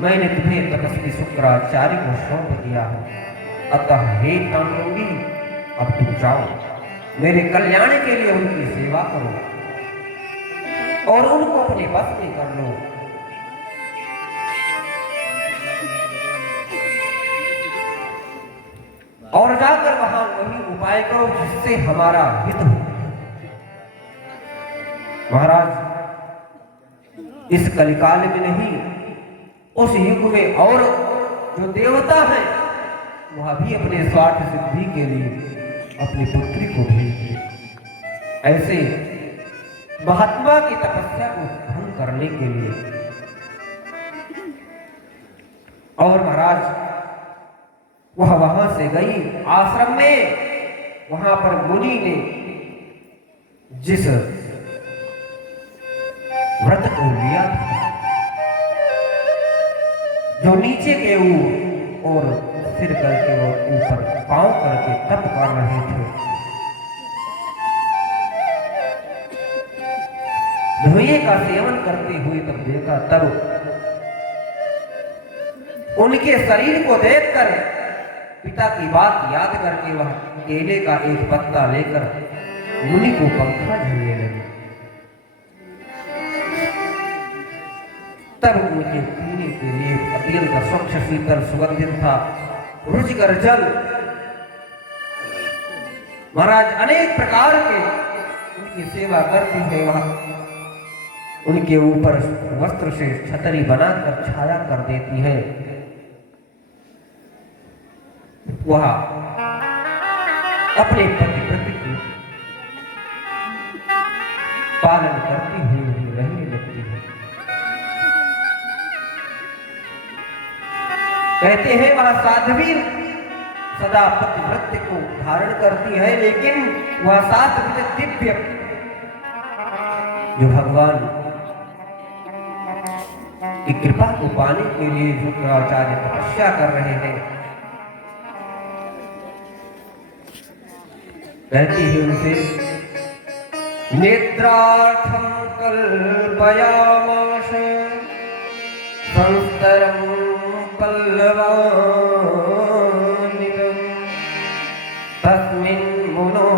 मैंने तुम्हें तपस्वी शुक्राचार्य को सौंप दिया है, अतः हे कामरूंगी, अब तुम जाओ, मेरे कल्याण के लिए उनकी सेवा करो और उनको अपने बस में कर लो। और जाकर वहां वही उपाय करो जिससे हमारा हित हो। महाराज, इस कलिकाल में नहीं, उस युग में और जो देवता हैं वह भी अपने स्वार्थ सिद्धि के लिए अपनी पुत्री को भेज दिए। ऐसे महात्मा की तपस्या को भंग करने के लिए। और महाराज वह वहां से गई आश्रम में। वहां पर मुनि ने जिस व्रत को लिया था, जो नीचे के और सिर करके वो ऊपर पांव करके तप कर रहे थे, धुएं का सेवन करते हुए तब देखा, तब उनके शरीर को देखकर पिता की बात याद करके वह केले का एक पत्ता लेकर मुनि को पंखा झलने लगे। तब उनके पीने के लिए अत्यंत स्वच्छ शीतल सुगंधित था रुचिकर जल। महाराज अनेक प्रकार के उनकी सेवा करती है। वह उनके ऊपर वस्त्र से छतरी बनाकर छाया कर देती है। वह अपने पतिव्रत की पालन करती हुई रहने लगती है। कहते हैं वह साध्वी सदा पतिव्रत को धारण करती है, लेकिन वह सात्विक दिव्य जो भगवान की कृपा को पाने के लिए जो आचार्य तपस्या कर रहे हैं, कहती है उनसे नेत्रार्थम कल्पयामास संस्तरम पल्लवानिलम तस्मिन् मुनो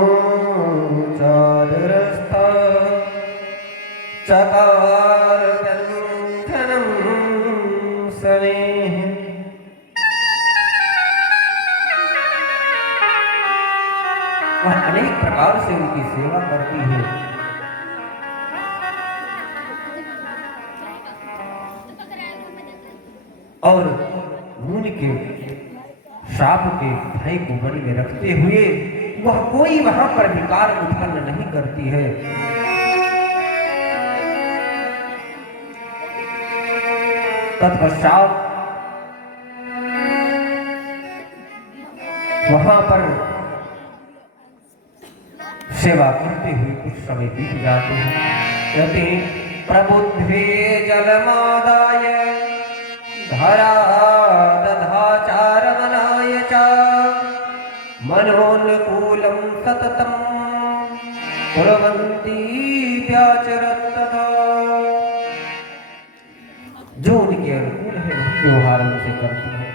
चारुरस्था चकार बंधनं सनेह। वह अनेक प्रकार से उनकी सेवा करती है और मुनि के शाप के भय को मन में रखते हुए वह कोई वहां पर विकार उत्पन्न नहीं करती है। तत्पश्चात वहां पर सेवा करते हुए कुछ समय बीत जाते हैं। कहते हैं प्रबुद्धे जलमादाय धरा दधाचारमनाय च मनोनुकूलं सततं कुर्वन्ती व्याचरत्तथा। जो उनके अनुकूल है वही व्यवहार उनसे करती है।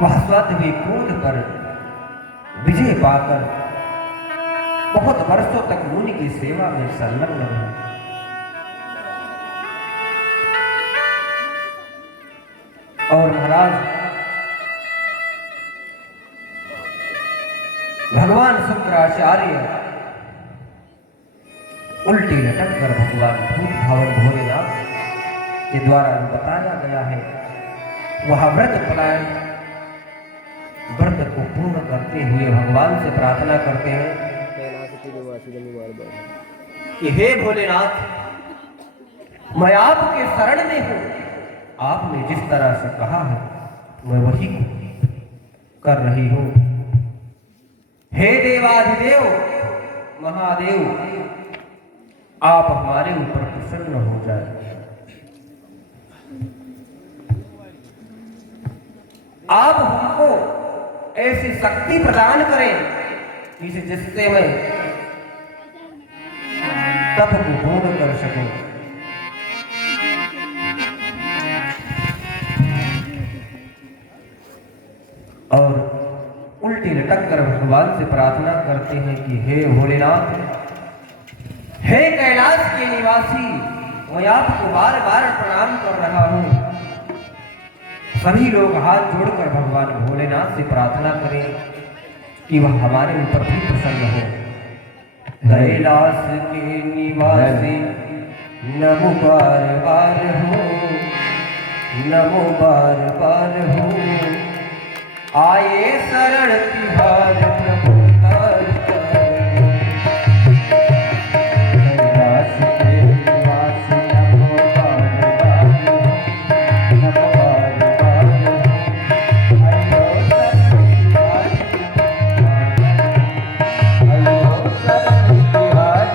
वह साध्वी क्रोध पर विजय पाकर बहुत वर्षों तक मुनि की सेवा में संलग्न रही। और महाराज भगवान शुक्राचार्य उल्टी लटक कर भगवान भूत भावन भोलेनाथ के द्वारा बताया गया है, वह व्रत पलायन व्रत को पूर्ण करते हुए भगवान से प्रार्थना करते हैं कि हे भोलेनाथ, मैं आपके शरण में हूं। आपने जिस तरह से कहा है मैं वही कर रही हूं। हे देवाधिदेव महादेव, आप हमारे ऊपर प्रसन्न हो जाए। आप हमको ऐसी शक्ति प्रदान करें जिससे मैं तप को पूर्ण कर सकूं। और उल्टी लटक कर भगवान से प्रार्थना करते हैं कि हे भोलेनाथ, हे कैलाश के निवासी, मैं आपको बार बार प्रणाम कर रहा हूं। सभी लोग हाथ जोड़कर भगवान भोलेनाथ से प्रार्थना करें कि वह हमारे ऊपर भी प्रसन्न हो। कैलाश के निवासी नमो बार बार हो, नमो बार बार हो, आए शरण तिहार प्रभु तार कैलाश के निवासी नमो बार बार हो, नमो बार बार हो, आयो शरण तिहार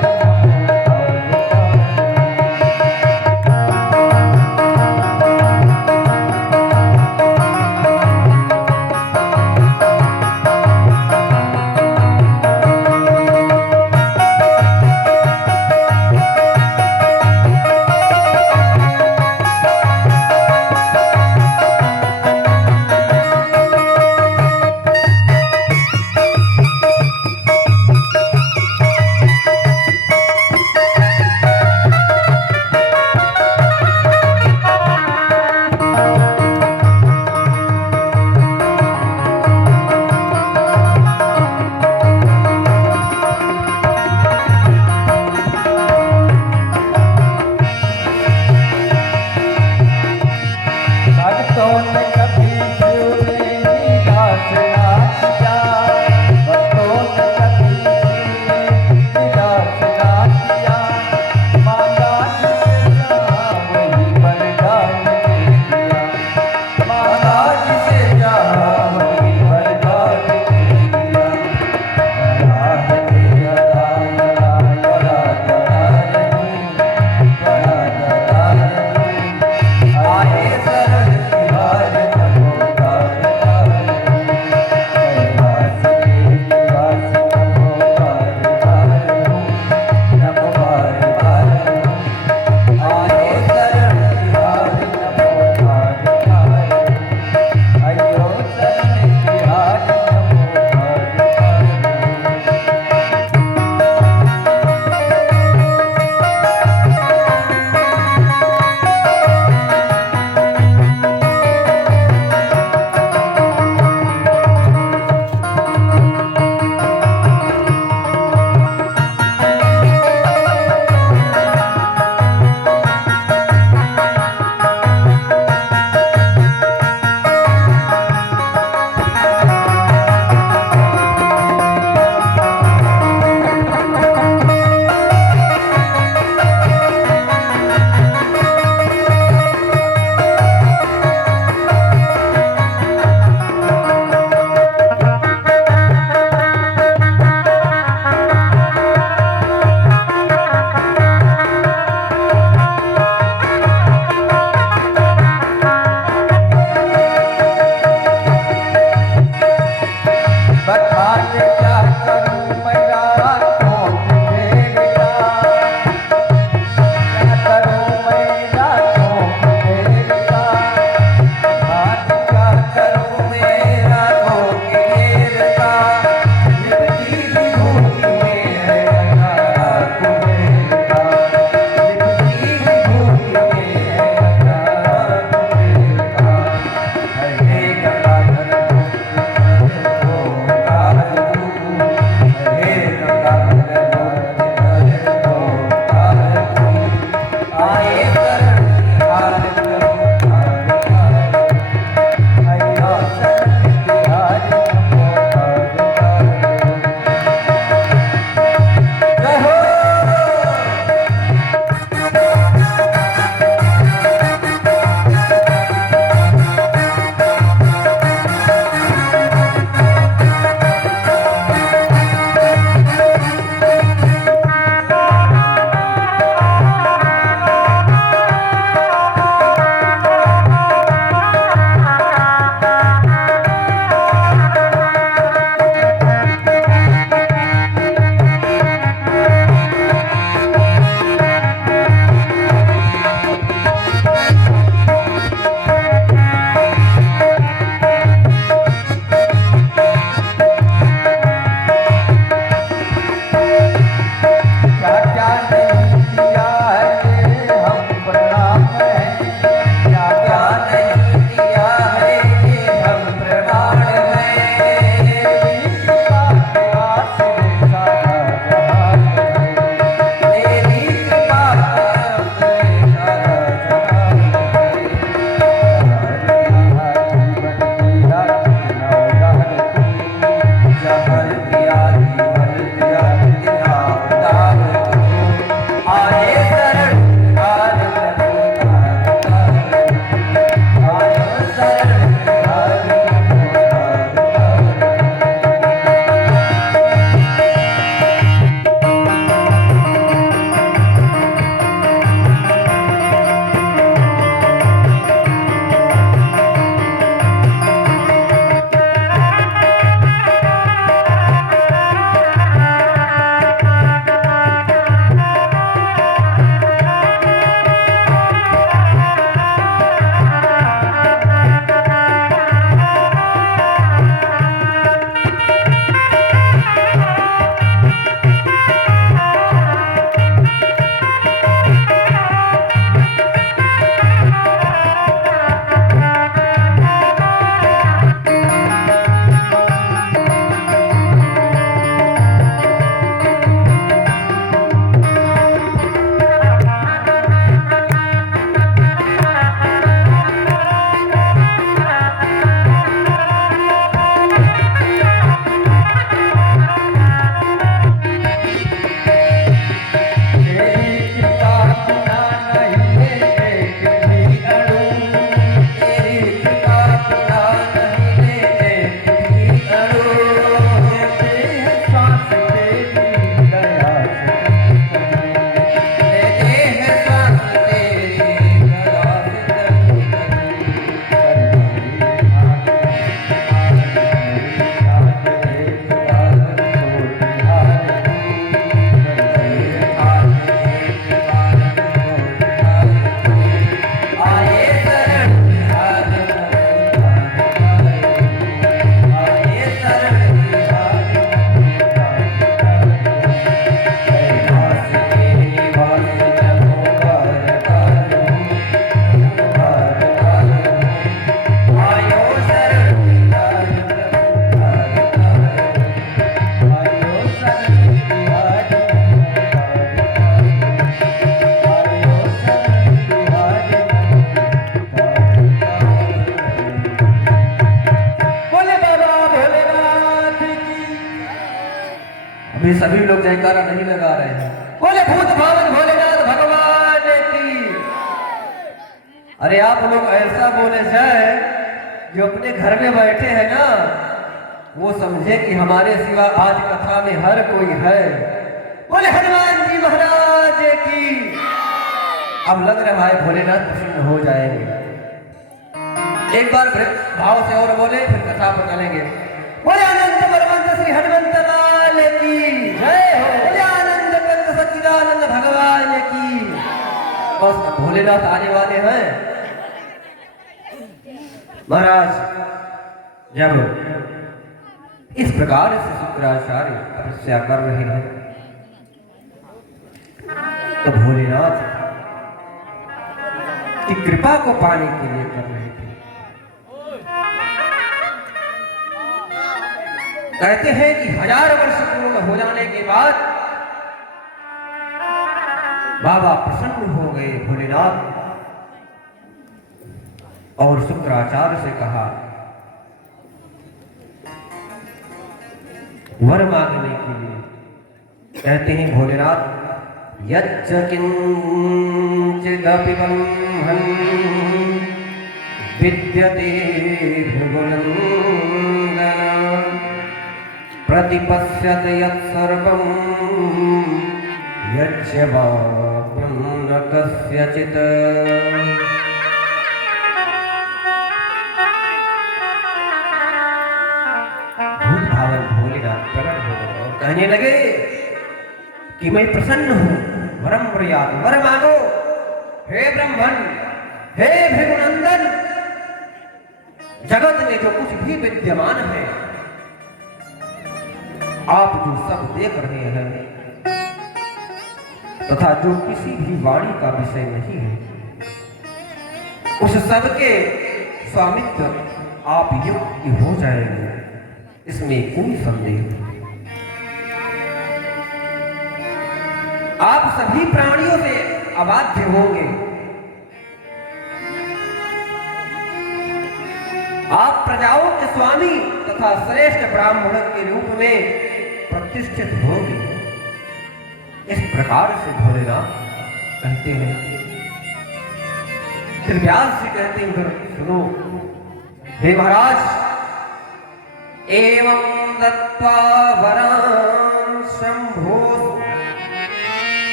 अभी सभी लोग जयकारा नहीं लगा रहे हैं। बोले भूत भावन भोलेनाथ भगवान की। अरे आप लोग ऐसा बोले जाए जो अपने घर में बैठे हैं ना, वो समझे कि हमारे सिवा आज कथा में हर कोई है। बोले हनुमान जी महाराज की। अब लग रहा है भोलेनाथ प्रसन्न हो जाएंगे। एक बार भाव से और बोले, फिर कथा पर चलेंगे। बोले अनंत परमंत श्री हनुमंत लाल की जय हो। बोले आनंद कंद सच्चिदानंद भगवान की। बस भोलेनाथ आने वाले हैं। महाराज जब इस प्रकार से शुक्राचार्य तपस्या कर रहे हैं तो भोलेनाथ की कृपा को पाने के लिए कर रहे थे। कहते हैं कि 1000 वर्ष पूर्ण हो जाने के बाद बाबा प्रसन्न हो गए भोलेनाथ और शुक्राचार्य से कहा वर मांगने के लिए। कहते हैं भोलेनाथ यच्च किंचिदपि बन्धन विद्यते भृगुनन्दन प्रतिपश्यत यत्सर्वं यच्च वाप्यं न कस्यचित्। भूत भावन भोलेनाथ प्रकट हो गए और कहने लगे कि मैं प्रसन्न हूं, वरम प्रयात, वर मांगो हे ब्रह्मन, हे भृगुनंदन। जगत में जो कुछ भी विद्यमान है, आप जो सब देख रहे हैं, तथा जो किसी भी वाणी का विषय नहीं है, उस सब के स्वामित्व आप युक्त हो जाएंगे, इसमें कोई संदेह नहीं। आप सभी प्राणियों से अबाध्य होंगे। आप प्रजाओं के स्वामी तथा श्रेष्ठ ब्राह्मण के रूप में प्रतिष्ठित होंगे। इस प्रकार से भोलेनाथ कहते हैं। फिर व्यास जी कहते हैं, सुनो हे महाराज, एवं दत्त्वा वरान् शंभो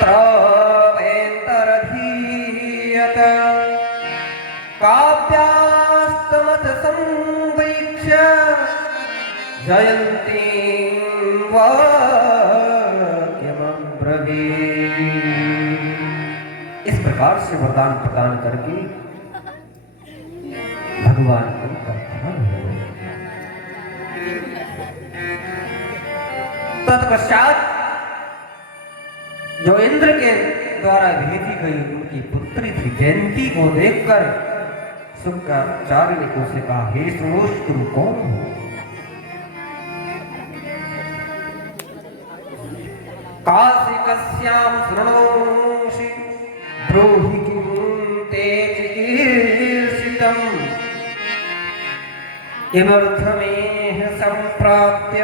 त्रवेतरधीयत काव्यास्तमथ संवीक्ष्य जयन्तीं वाक्यमब्रवीत्। इस प्रकार से वरदान प्रदान करके भगवान उनका ध्यान हो गया। तत्पश्चात जो इंद्र के द्वारा भेजी गई उनकी पुत्री थी जयंती को देखकर शुक्राचार्य ने उसे कहा, हे श्रोष तुम कौन हो? काशिकस्यां शृणोषि ब्रूहि किं ते चिकीर्षितम् किमर्थमेह सम्प्राप्य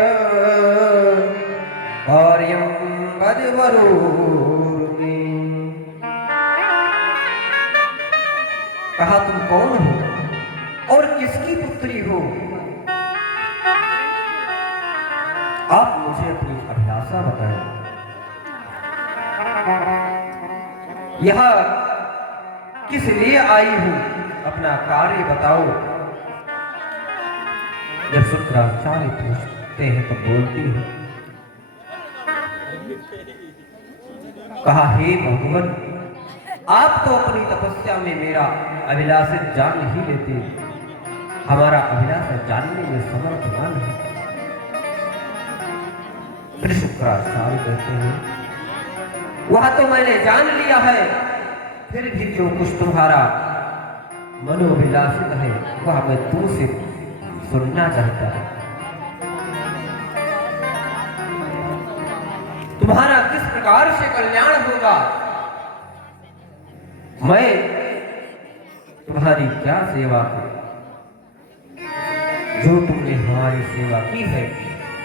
कार्यं वदवरोर्मे। कहा तुम कौन हो और किसकी पुत्री हो? आप मुझे अपनी अभिलाषा बताएं। यह किस लिए आई हूं, अपना कार्य बताओ। जब शुक्राचार्य पूछते हैं तो बोलती है, कहा, हे भगवान, आप तो अपनी तपस्या में मेरा अभिलाषित जान ही लेते, हमारा अभिलाषा जानने में समर्थवान है। फिर शुक्राचार्य कहते हैं, वह तो मैंने जान लिया है, फिर भी जो कुछ तुम्हारा मनोभिलाषित है वह मैं तुमसे सुनना चाहता हूं। तुम्हारा किस प्रकार से कल्याण होगा? मैं तुम्हारी क्या सेवा करूं? जो तुमने हमारी सेवा की है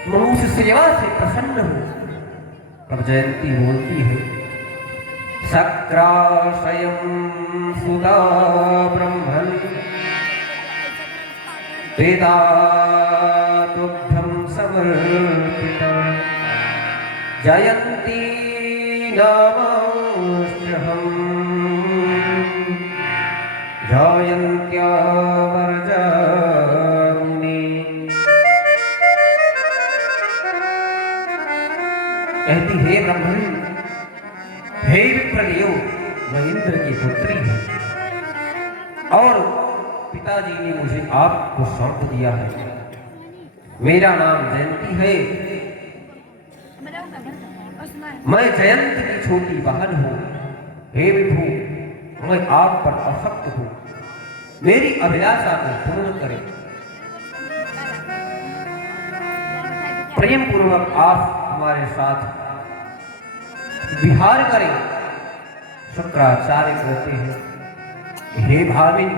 मैं उस सेवा से प्रसन्न हूं। तब जयंती बोलती है, शक्राशयं सुधा ब्रह्मन् वेदातुभ्यं समर्पिता जयन्ती नमोऽस्म्यहम् जयन्त्या वरजामिनी। कहती, हे ब्रह्मन, हे विप्रदेव, मैं इंद्र की पुत्री हूं और पिताजी ने मुझे आपको सौंप दिया है। मेरा नाम जयंती है। मैं जयंत की छोटी बहन हूं। हे विभु, मैं आप पर आसक्त हूं, मेरी अभिलाषा को पूर्ण करें। प्रेम पूर्वक आप हमारे साथ विहार करें। शुक्राचार्य कहते हैं, हे भामिनी,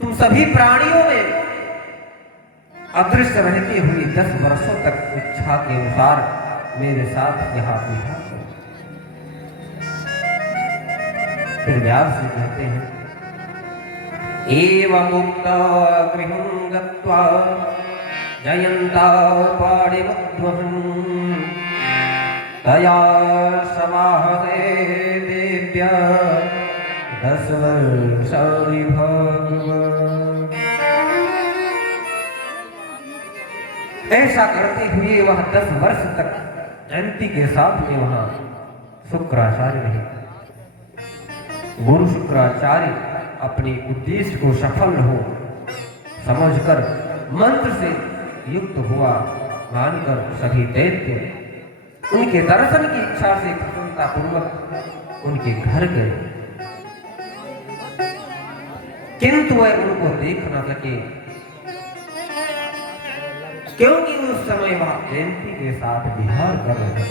तुम सभी प्राणियों में अदृश्य रहते हुए 10 वर्षों तक इच्छा के अनुसार मेरे साथ यहाँ विहार करो। फिर व्यास जी कहते हैं, एवं मुक्ता गृहं गत्वा जयन्ता पाणिमुद्वहन् तया समाहते देव्या 10 वर्षाणि भगवान्। ऐसा करते हुए वह 10 वर्ष तक जयंती के साथ में वहां शुक्राचार्य रहे। गुरु शुक्राचार्य अपने उद्देश्य को सफल हो समझकर मंत्र से युक्त हुआ मानकर सभी दैत्य उनके दर्शन की इच्छा से प्रसन्न प्रसन्नता पूर्वक उनके घर गए, किंतु वह उनको देख न सके, क्योंकि उस समय वह जयंती के साथ विहार कर रहे थे।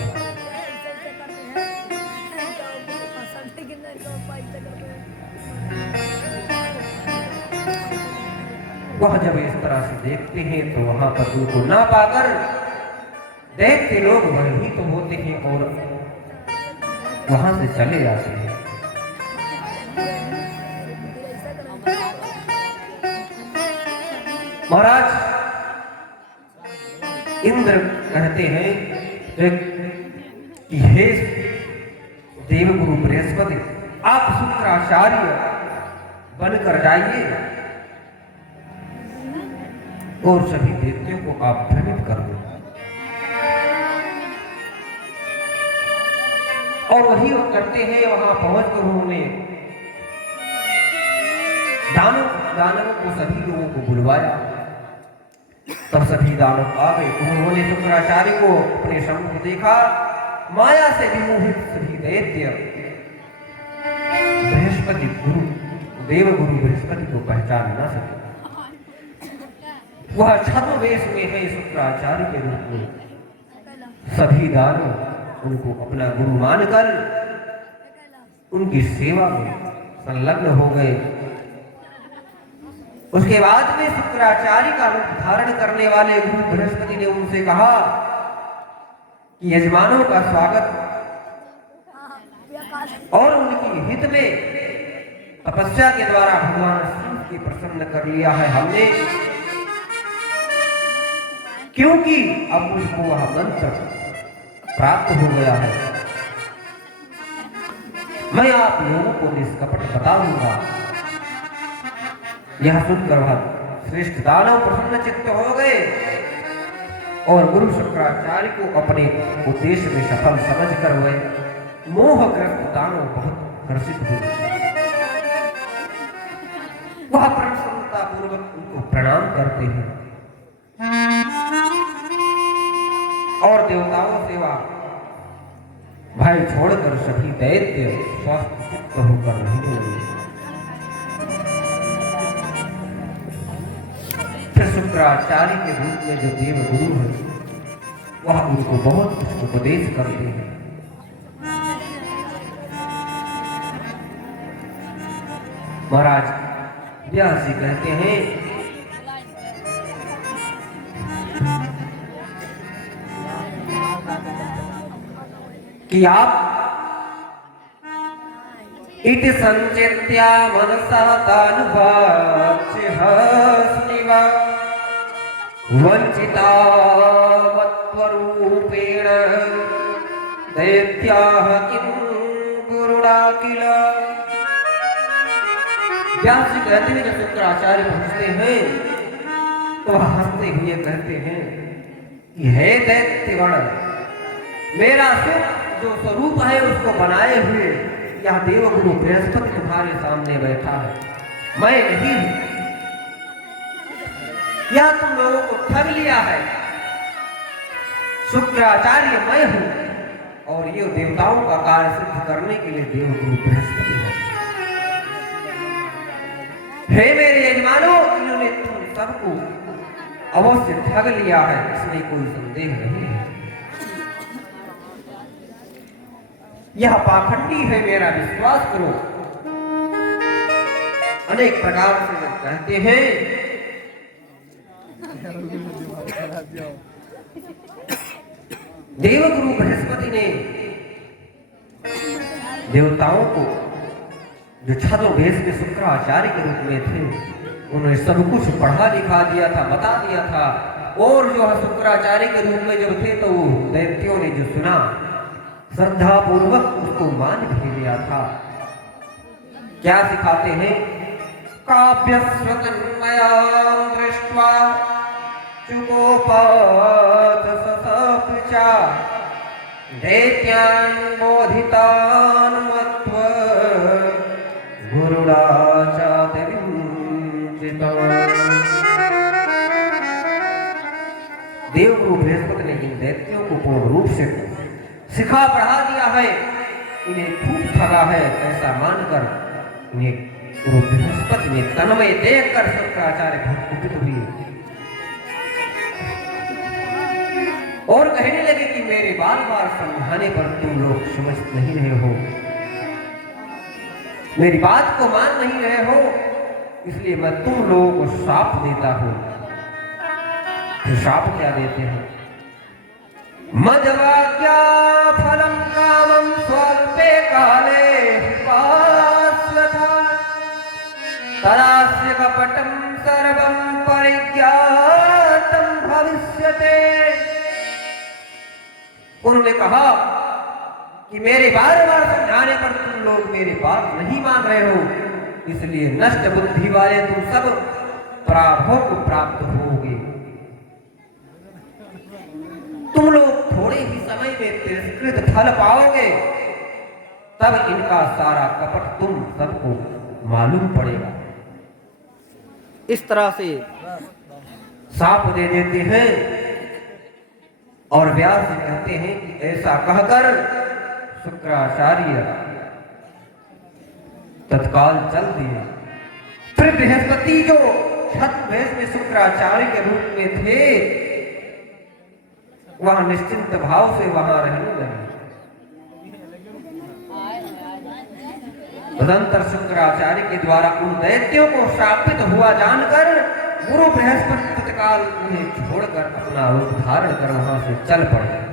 वह जब इस तरह से देखते हैं तो वहां पर उनको ना पाकर देखते लोग वही तो होते हैं और वहां से चले जाते हैं। महाराज इंद्र कहते हैं कि हे देवगुरु बृहस्पति, आप शुक्राचार्य बनकर जाइए और सभी देवताओं को आप भ्रमित कर दो। और वही वो करते हैं। वहां पहुंचकर उन्होंने दानवों को सभी लोगों को बुलवाया, तब सभी दानव आ गए। उन्होंने शुक्राचार्य को अपने सम्मुख देखा। माया से विमोहित सभी दैत्य बृहस्पति गुरु देवगुरु बृहस्पति को पहचान न सके। वह छद्मवेश में है शुक्राचार्य के रूप में। सभी दानव उनको अपना गुरु मानकर उनकी सेवा में संलग्न हो गए। उसके बाद में शुक्राचार्य का रूप धारण करने वाले गुरु बृहस्पति ने उनसे कहा कि यजमानों का स्वागत और उनकी हित में तपस्या के द्वारा भगवान शिव की प्रसन्न कर लिया है हमने, क्योंकि अब मुझको वह मंत्र प्राप्त हो गया है। मैं आप लोगों को निष्कपट बता दूंगा। यह सुनकर वह श्रेष्ठ दानव प्रसन्न चित्त हो गए और गुरु शुक्राचार्य को अपने उद्देश्य में सफल समझकर वह मोहग्रस्त दानव बहुत हर्षित हुए। वह प्रसन्नता पूर्वक उनको प्रणाम करते हैं और देवताओं से वह भय छोड़कर सभी दैत्य स्वस्थ चित्त होकर रहने लगे। फिर शुक्राचार्य के रूप में जो देव गुरु है वह उनको बहुत कुछ उपदेश करते हैं। महाराज व्यास जी कहते हैं कि आप इति संचित्या मनसा तानुवाच्यस्मिव वंचिता मत्वरूपेण दैत्याः किं गुरुणा किल। व्यास जी कहते हैं जब शुक्राचार्य पहुंचते हैं तो वह हंसते हुए कहते हैं कि हे दैत्यगण, मेरा सुख जो स्वरूप है उसको बनाए हुए यह देवगुरु बृहस्पति तुम्हारे सामने बैठा है। मैं नहीं हूं, यह तुम लोगों को ठग लिया है। शुक्राचार्य मैं हूं और ये देवताओं का कार्य सिद्ध करने के लिए देवगुरु बृहस्पति है। हे मेरे यजमानों, इन्होंने तुम सबको अवश्य ठग लिया है, इसमें कोई संदेह नहीं है। यह पाखंडी है, मेरा विश्वास करो। अनेक प्रकार से जब कहते हैं देवगुरु बृहस्पति ने देवताओं को जो छद्मवेश में शुक्राचार्य के रूप में थे उन्होंने सब कुछ पढ़ा लिखा दिया था, बता दिया था। और जो शुक्राचार्य के रूप में जब थे तो दैत्यों ने जो सुना श्रद्धा पूर्वक उसको मान भी लिया था। क्या सिखाते हैं? काव्यस्वतन्मया दृष्ट्वा चुकोपात ससपृचा दैत्यान् बोधितान् मत्वा गुरुणा देवगुरु बृहस्पति ने इन दैत्यों को पूर्ण रूप से सिखा पढ़ा दिया है इन्हें खूब ठगा है ऐसा मानकर इन्हें गुरु बृहस्पति ने तन में देखकर शुक्राचार्य बहुत कुपित हुए और कहने लगे कि मेरे बार बार समझाने पर तुम लोग समझ नहीं रहे हो, मेरी बात को मान नहीं रहे हो, इसलिए मैं तुम लोगों को श्राप देता हूं। तो श्राप क्या देते हैं? मदवाक्या फलम कामम स्वल्पे काले पास्वथा तदास्य कपटम सर्वं परिज्ञातम भविष्यते। उन्होंने कहा कि मेरे बार बार समझाने पर तुम लोग मेरी बात नहीं मान रहे हो, इसलिए नष्ट बुद्धि वाले तुम सब पराभव को प्राप्त होगे। तुम लोग थोड़े ही समय में तिरस्कृत फल पाओगे, तब इनका सारा कपट तुम सबको मालूम पड़ेगा। इस तरह से साप दे देते हैं और व्यास जी कहते हैं कि ऐसा कहकर शुक्राचार्य तत्काल चल दिए। फिर बृहस्पति जो छद्मवेश में शुक्राचार्य के रूप में थे, वह निश्चिंत भाव से वहां रहने लगे। तदंतर शुक्राचार्य के द्वारा उन दैत्यों को श्रापित हुआ जानकर गुरु बृहस्पति तत्काल उन्हें छोड़कर अपना रूप धारण कर वहां से चल पड़े।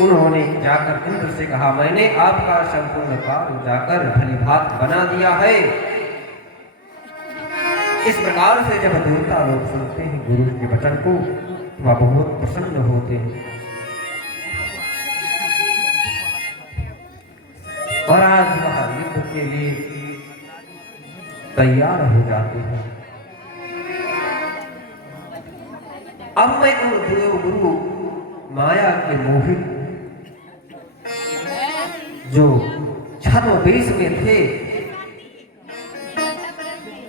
उन्होंने जाकर इंद्र से कहा, मैंने आपका संपूर्ण कार्य जाकर भलीभांति बना दिया है। इस प्रकार से जब देवता लोग सुनते हैं गुरु के वचन को, वह बहुत प्रसन्न होते हैं और आज वह युद्ध के लिए तैयार हो जाते हैं। अब मैं उन देव गुरु माया के मोहित जो छद्मवेश में थे,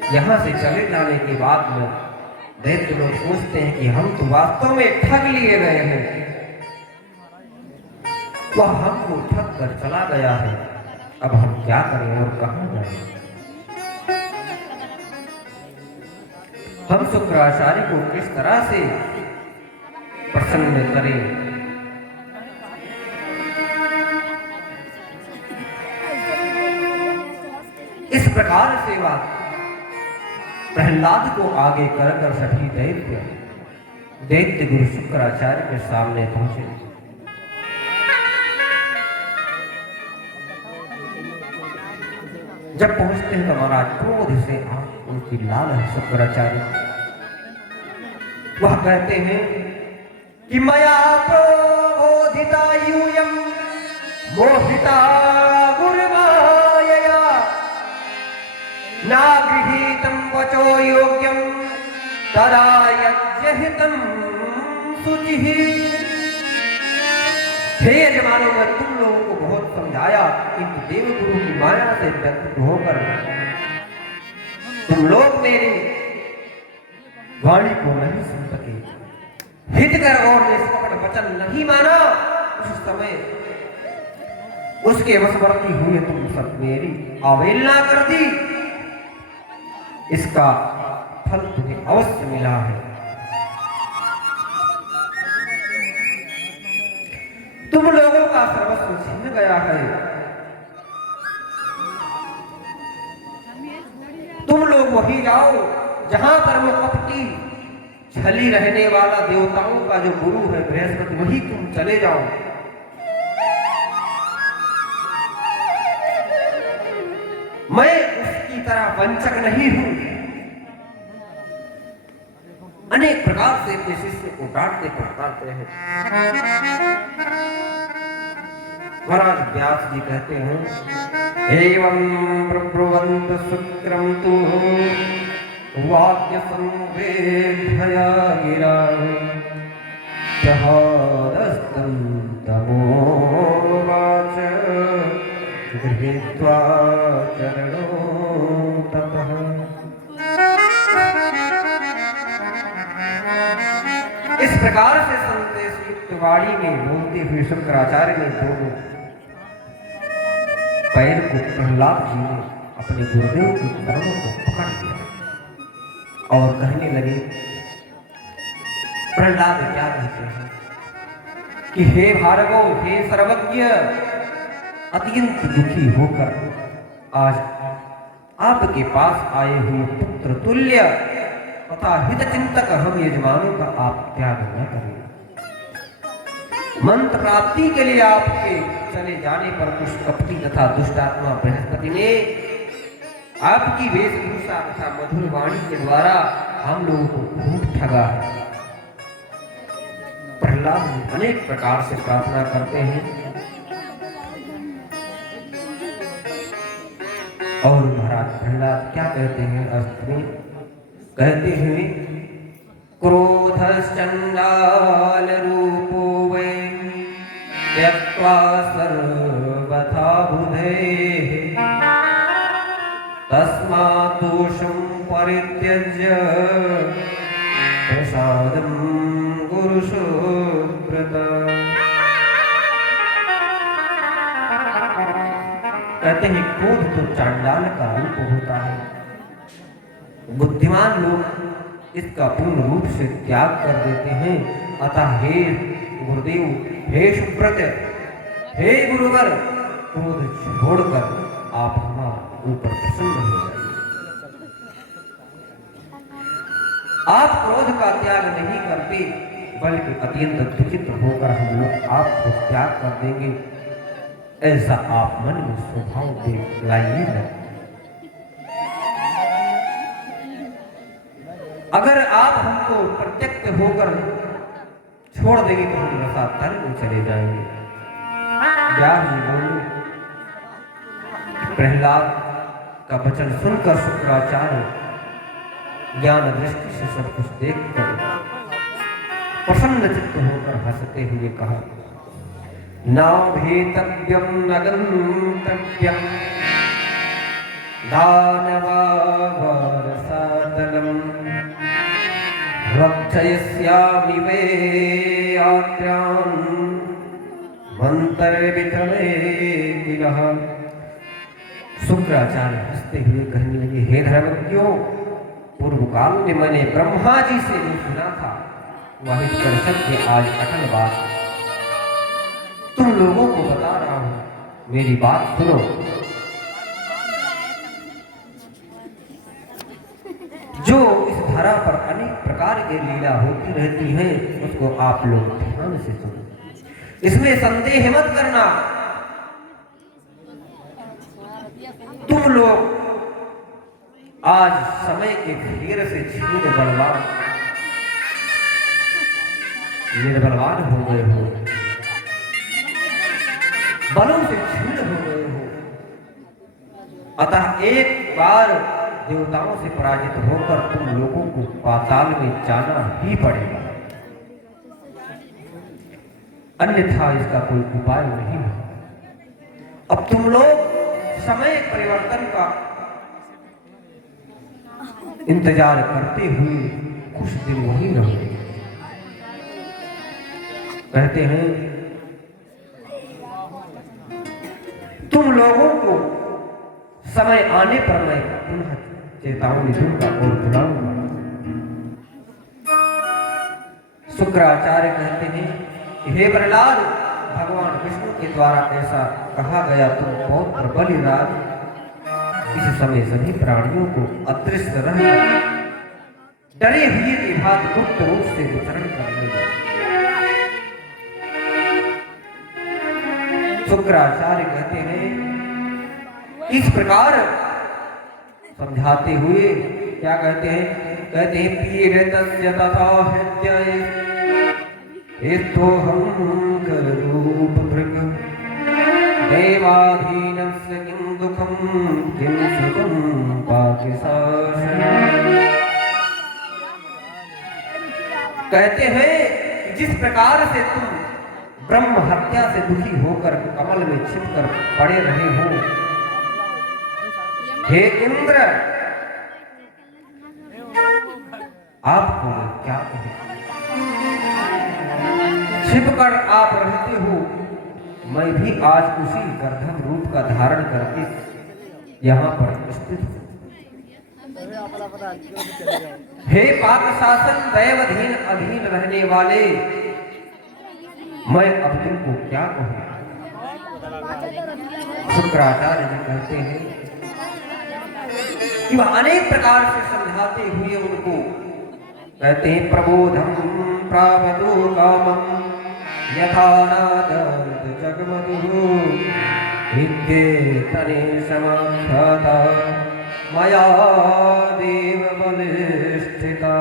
यहां से चले जाने के बाद में दैत्य लोग सोचते हैं कि हम तो वास्तव में ठग लिए गए हैं, वह हमको ठग कर चला गया है, अब हम क्या करें और कहां जाएं? हम शुक्राचार्य को किस तरह से प्रसन्न करें? इस प्रकार से वह प्रहलाद को आगे कर सभी दैत्य गुरु शुक्राचार्य के सामने पहुंचे। जब पहुंचते हैं तो महाराज क्रोध से आंख उनकी लाल है। शुक्राचार्य वह कहते हैं कि मया प्रबोधिता यूयं मोहिता गुरुमायया नागृहीतं वचो योग्यं तदा यज्ञहितं शुचिः। हे यजमानों, मैं तुम लोगों को बहुत समझाया, किंतु देवगुरु की माया से व्यक्त होकर तुम लोग मेरी वाणी को नहीं सुन सके, हितकर और निष्कपट वचन नहीं माना। उस समय उसके वशवर्ती हुए तुम सब मेरी अवहेलना कर दी, इसका फल तुम्हें अवश्य मिला है। तुम लोगों का सर्वस्व छीन गया है, तुम लोग वही जाओ जहां पर वो कपटी छली रहने वाला देवताओं का जो गुरु है बृहस्पति, वही तुम चले जाओ। मैं उसकी तरह वंचक नहीं हूं। अनेक प्रकार से अपने शिष्य को डांटते फटकारते हैं। महाराज व्यास जी कहते हैं, एवं प्रब्रुवन्त शुक्रम तु वाक्य संवेदया गिरा प्रहारस्तं तमोवाच गृहीत्वा चरणो ततः। इस प्रकार से संदेश युक्त वाणी में बोलते हुए शंकराचार्य ने दोनों पैर को प्रहलाद जी ने अपने गुरुदेव की चरणों को पकड़ लिया और कहने लगे, प्रहलाद क्या कहते हैं कि हे भार्गव, हे सर्वज्ञ, अत्यंत दुखी होकर आज आपके पास आए हुए पुत्र तुल्य तथा हित चिंतक हम यजमानों का आप त्याग न करें। मंत्र प्राप्ति के लिए आपके चले जाने पर कुछ कपटी तथा दुष्टात्मा बृहस्पति ने आपकी वेशभूषा तथा मधुर वाणी के द्वारा हम लोगों को खूब ठगा है। प्रहलाद अनेक प्रकार से प्रार्थना करते हैं और महाराज प्रहलाद क्या कहते हैं अर्थ में, कहते हैं क्रोधश्चंडाल रूपो वै त्यक्त्वा सर्वथा बुधेः तस्मात् दोषं परित्यज्य प्रसादं गुरुसुव्रत। कहते हैं क्रोध तो चांडाल का रूप होता है, बुद्धिमान लोग इसका पूर्ण रूप से त्याग कर देते हैं। अतः हे गुरुदेव, हे सुव्रत, हे गुरुवर, क्रोध छोड़कर आप हमारे ऊपर प्रसन्न हो जाइए। आप क्रोध का त्याग नहीं करते बल्कि अत्यंत दुखित होकर हम लोग आपको त्याग कर देंगे, ऐसा आप मन में स्वभाव देख लाइए न। अगर आप हमको प्रत्यक्ष होकर छोड़ देंगे तो हम रसातल में चले जाएंगे। व्यास जी बोले, प्रहलाद का वचन सुनकर शुक्राचार्य ज्ञान दृष्टि से सब कुछ देखकर प्रसन्न चित्त होकर हंसते हुए कहा, नाभेतव्यं न गन्तव्यं दानवारसातलम् रक्षयिष्यामि वै यात्रां मन्तर्वितले किलः। शुक्राचार्य हंसते हुए कहने लगे, हे धर्मज्ञों, पूर्व काल में मैंने ब्रह्मा जी से जो सुना था वही कर सत्य आज अटल बात तुम लोगों को बता रहा हूं, मेरी बात सुनो। जो इस धरा पर अनेक प्रकार की लीला होती रहती है उसको आप लोग ध्यान से सुनो, इसमें संदेह मत करना। तुम लोग आज समय के फेर से छीन बलवान निर्बलवान हो गए हो, बलों से छीन हो गए हो। अतः एक बार देवताओं से पराजित होकर तुम लोगों को पाताल में जाना ही पड़ेगा, अन्यथा इसका कोई उपाय नहीं है। अब तुम लोग समय परिवर्तन का इंतजार करते हुए कुछ दिन वहीं रहो। कहते हैं तुम लोगों को समय आने पर मैं पुनः चेतावनी दूंगा और बुलाऊंगा। शुक्राचार्य कहते हैं, हे प्रहलाद, भगवान विष्णु के द्वारा ऐसा कहा गया, तुम पौत्र बलिराज इस समय सभी प्राणियों को अदृश्य रह डरे हुए के भांति गुप्त रूप से विचरण करने लगे। शुक्राचार्य कहते हैं, इस प्रकार समझाते हुए क्या कहते हैं, कहते हैं पीड़ितस्य तथा हृदय एस्तोहं करूपभृग देवाधीनस्य किं दुःखं किं सुखं पाकिशासन। कहते हैं जिस प्रकार से तुम ब्रह्म हत्या से दुखी होकर कमल में छिपकर पड़े रहे हो, हे इंद्र, आपको क्या कहे। छिपकर आप रहते हो, मैं भी आज उसी गर्दभ रूप का धारण करके यहाँ पर स्थित हूँ। हे पाक शासन दैवधीन अधीन रहने वाले, मैं अब तुमको क्या कहूँ। शुक्राचार्य जी कहते हैं कि वह अनेक प्रकार से समझाते हुए उनको कहते हैं, प्रबोधम प्रावदो कामम यथा नादर्द जगमधु इत्ये तने समाख्याता मया देव बलिष्ठिता।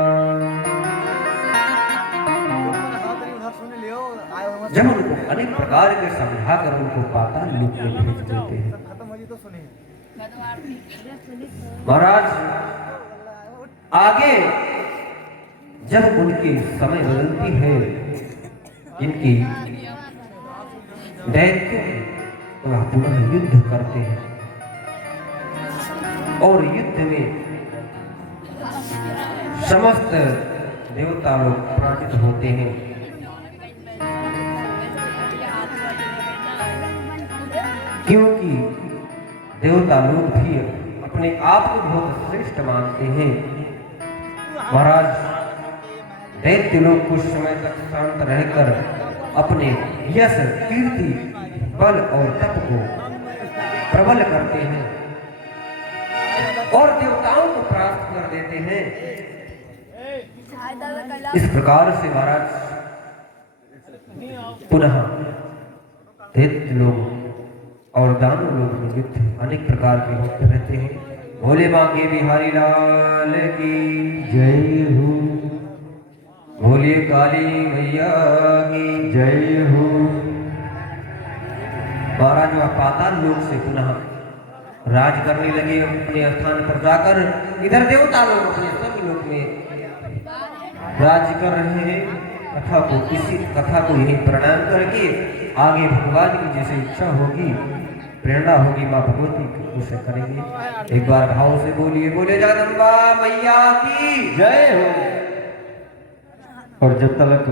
जब उनको अनेक प्रकार के समझाकर उनको पाताल लोक में भेज देते हैं। महाराज आगे जब उनकी समय बदलती है, इनकी दैत्य तो वह पुनः युद्ध करते हैं और युद्ध में समस्त देवता लोग पराजित होते हैं। क्योंकि देवता लोग भी अपने आप को बहुत श्रेष्ठ मानते हैं। महाराज दैत्य लोग कुछ समय तक शांत रहकर अपने यश, कीर्ति, बल और तप को प्रबल करते हैं और देवताओं को प्राप्त कर देते हैं। इस प्रकार से महाराज पुनः दैत्य लोग और दानव लोग में युद्ध अनेक प्रकार के होते रहते हैं। भोले बांके बिहारी लाल की जय हो, भोले काली मैया की जय हो। महाराज वह पाताल लोक से पुनः राज करने लगे अपने स्थान पर जाकर। इधर देवता लोग अपने स्वर्ग लोक में राज कर रहे हैं। कथा को इसी कथा को यही प्रणाम करके आगे भगवान की जैसे इच्छा होगी, प्रेरणा होगी, माँ भगवती उसे करेंगे। एक बार भाव से बोलिए, बोले जगदम्बा मैया की जय हो। और जब तक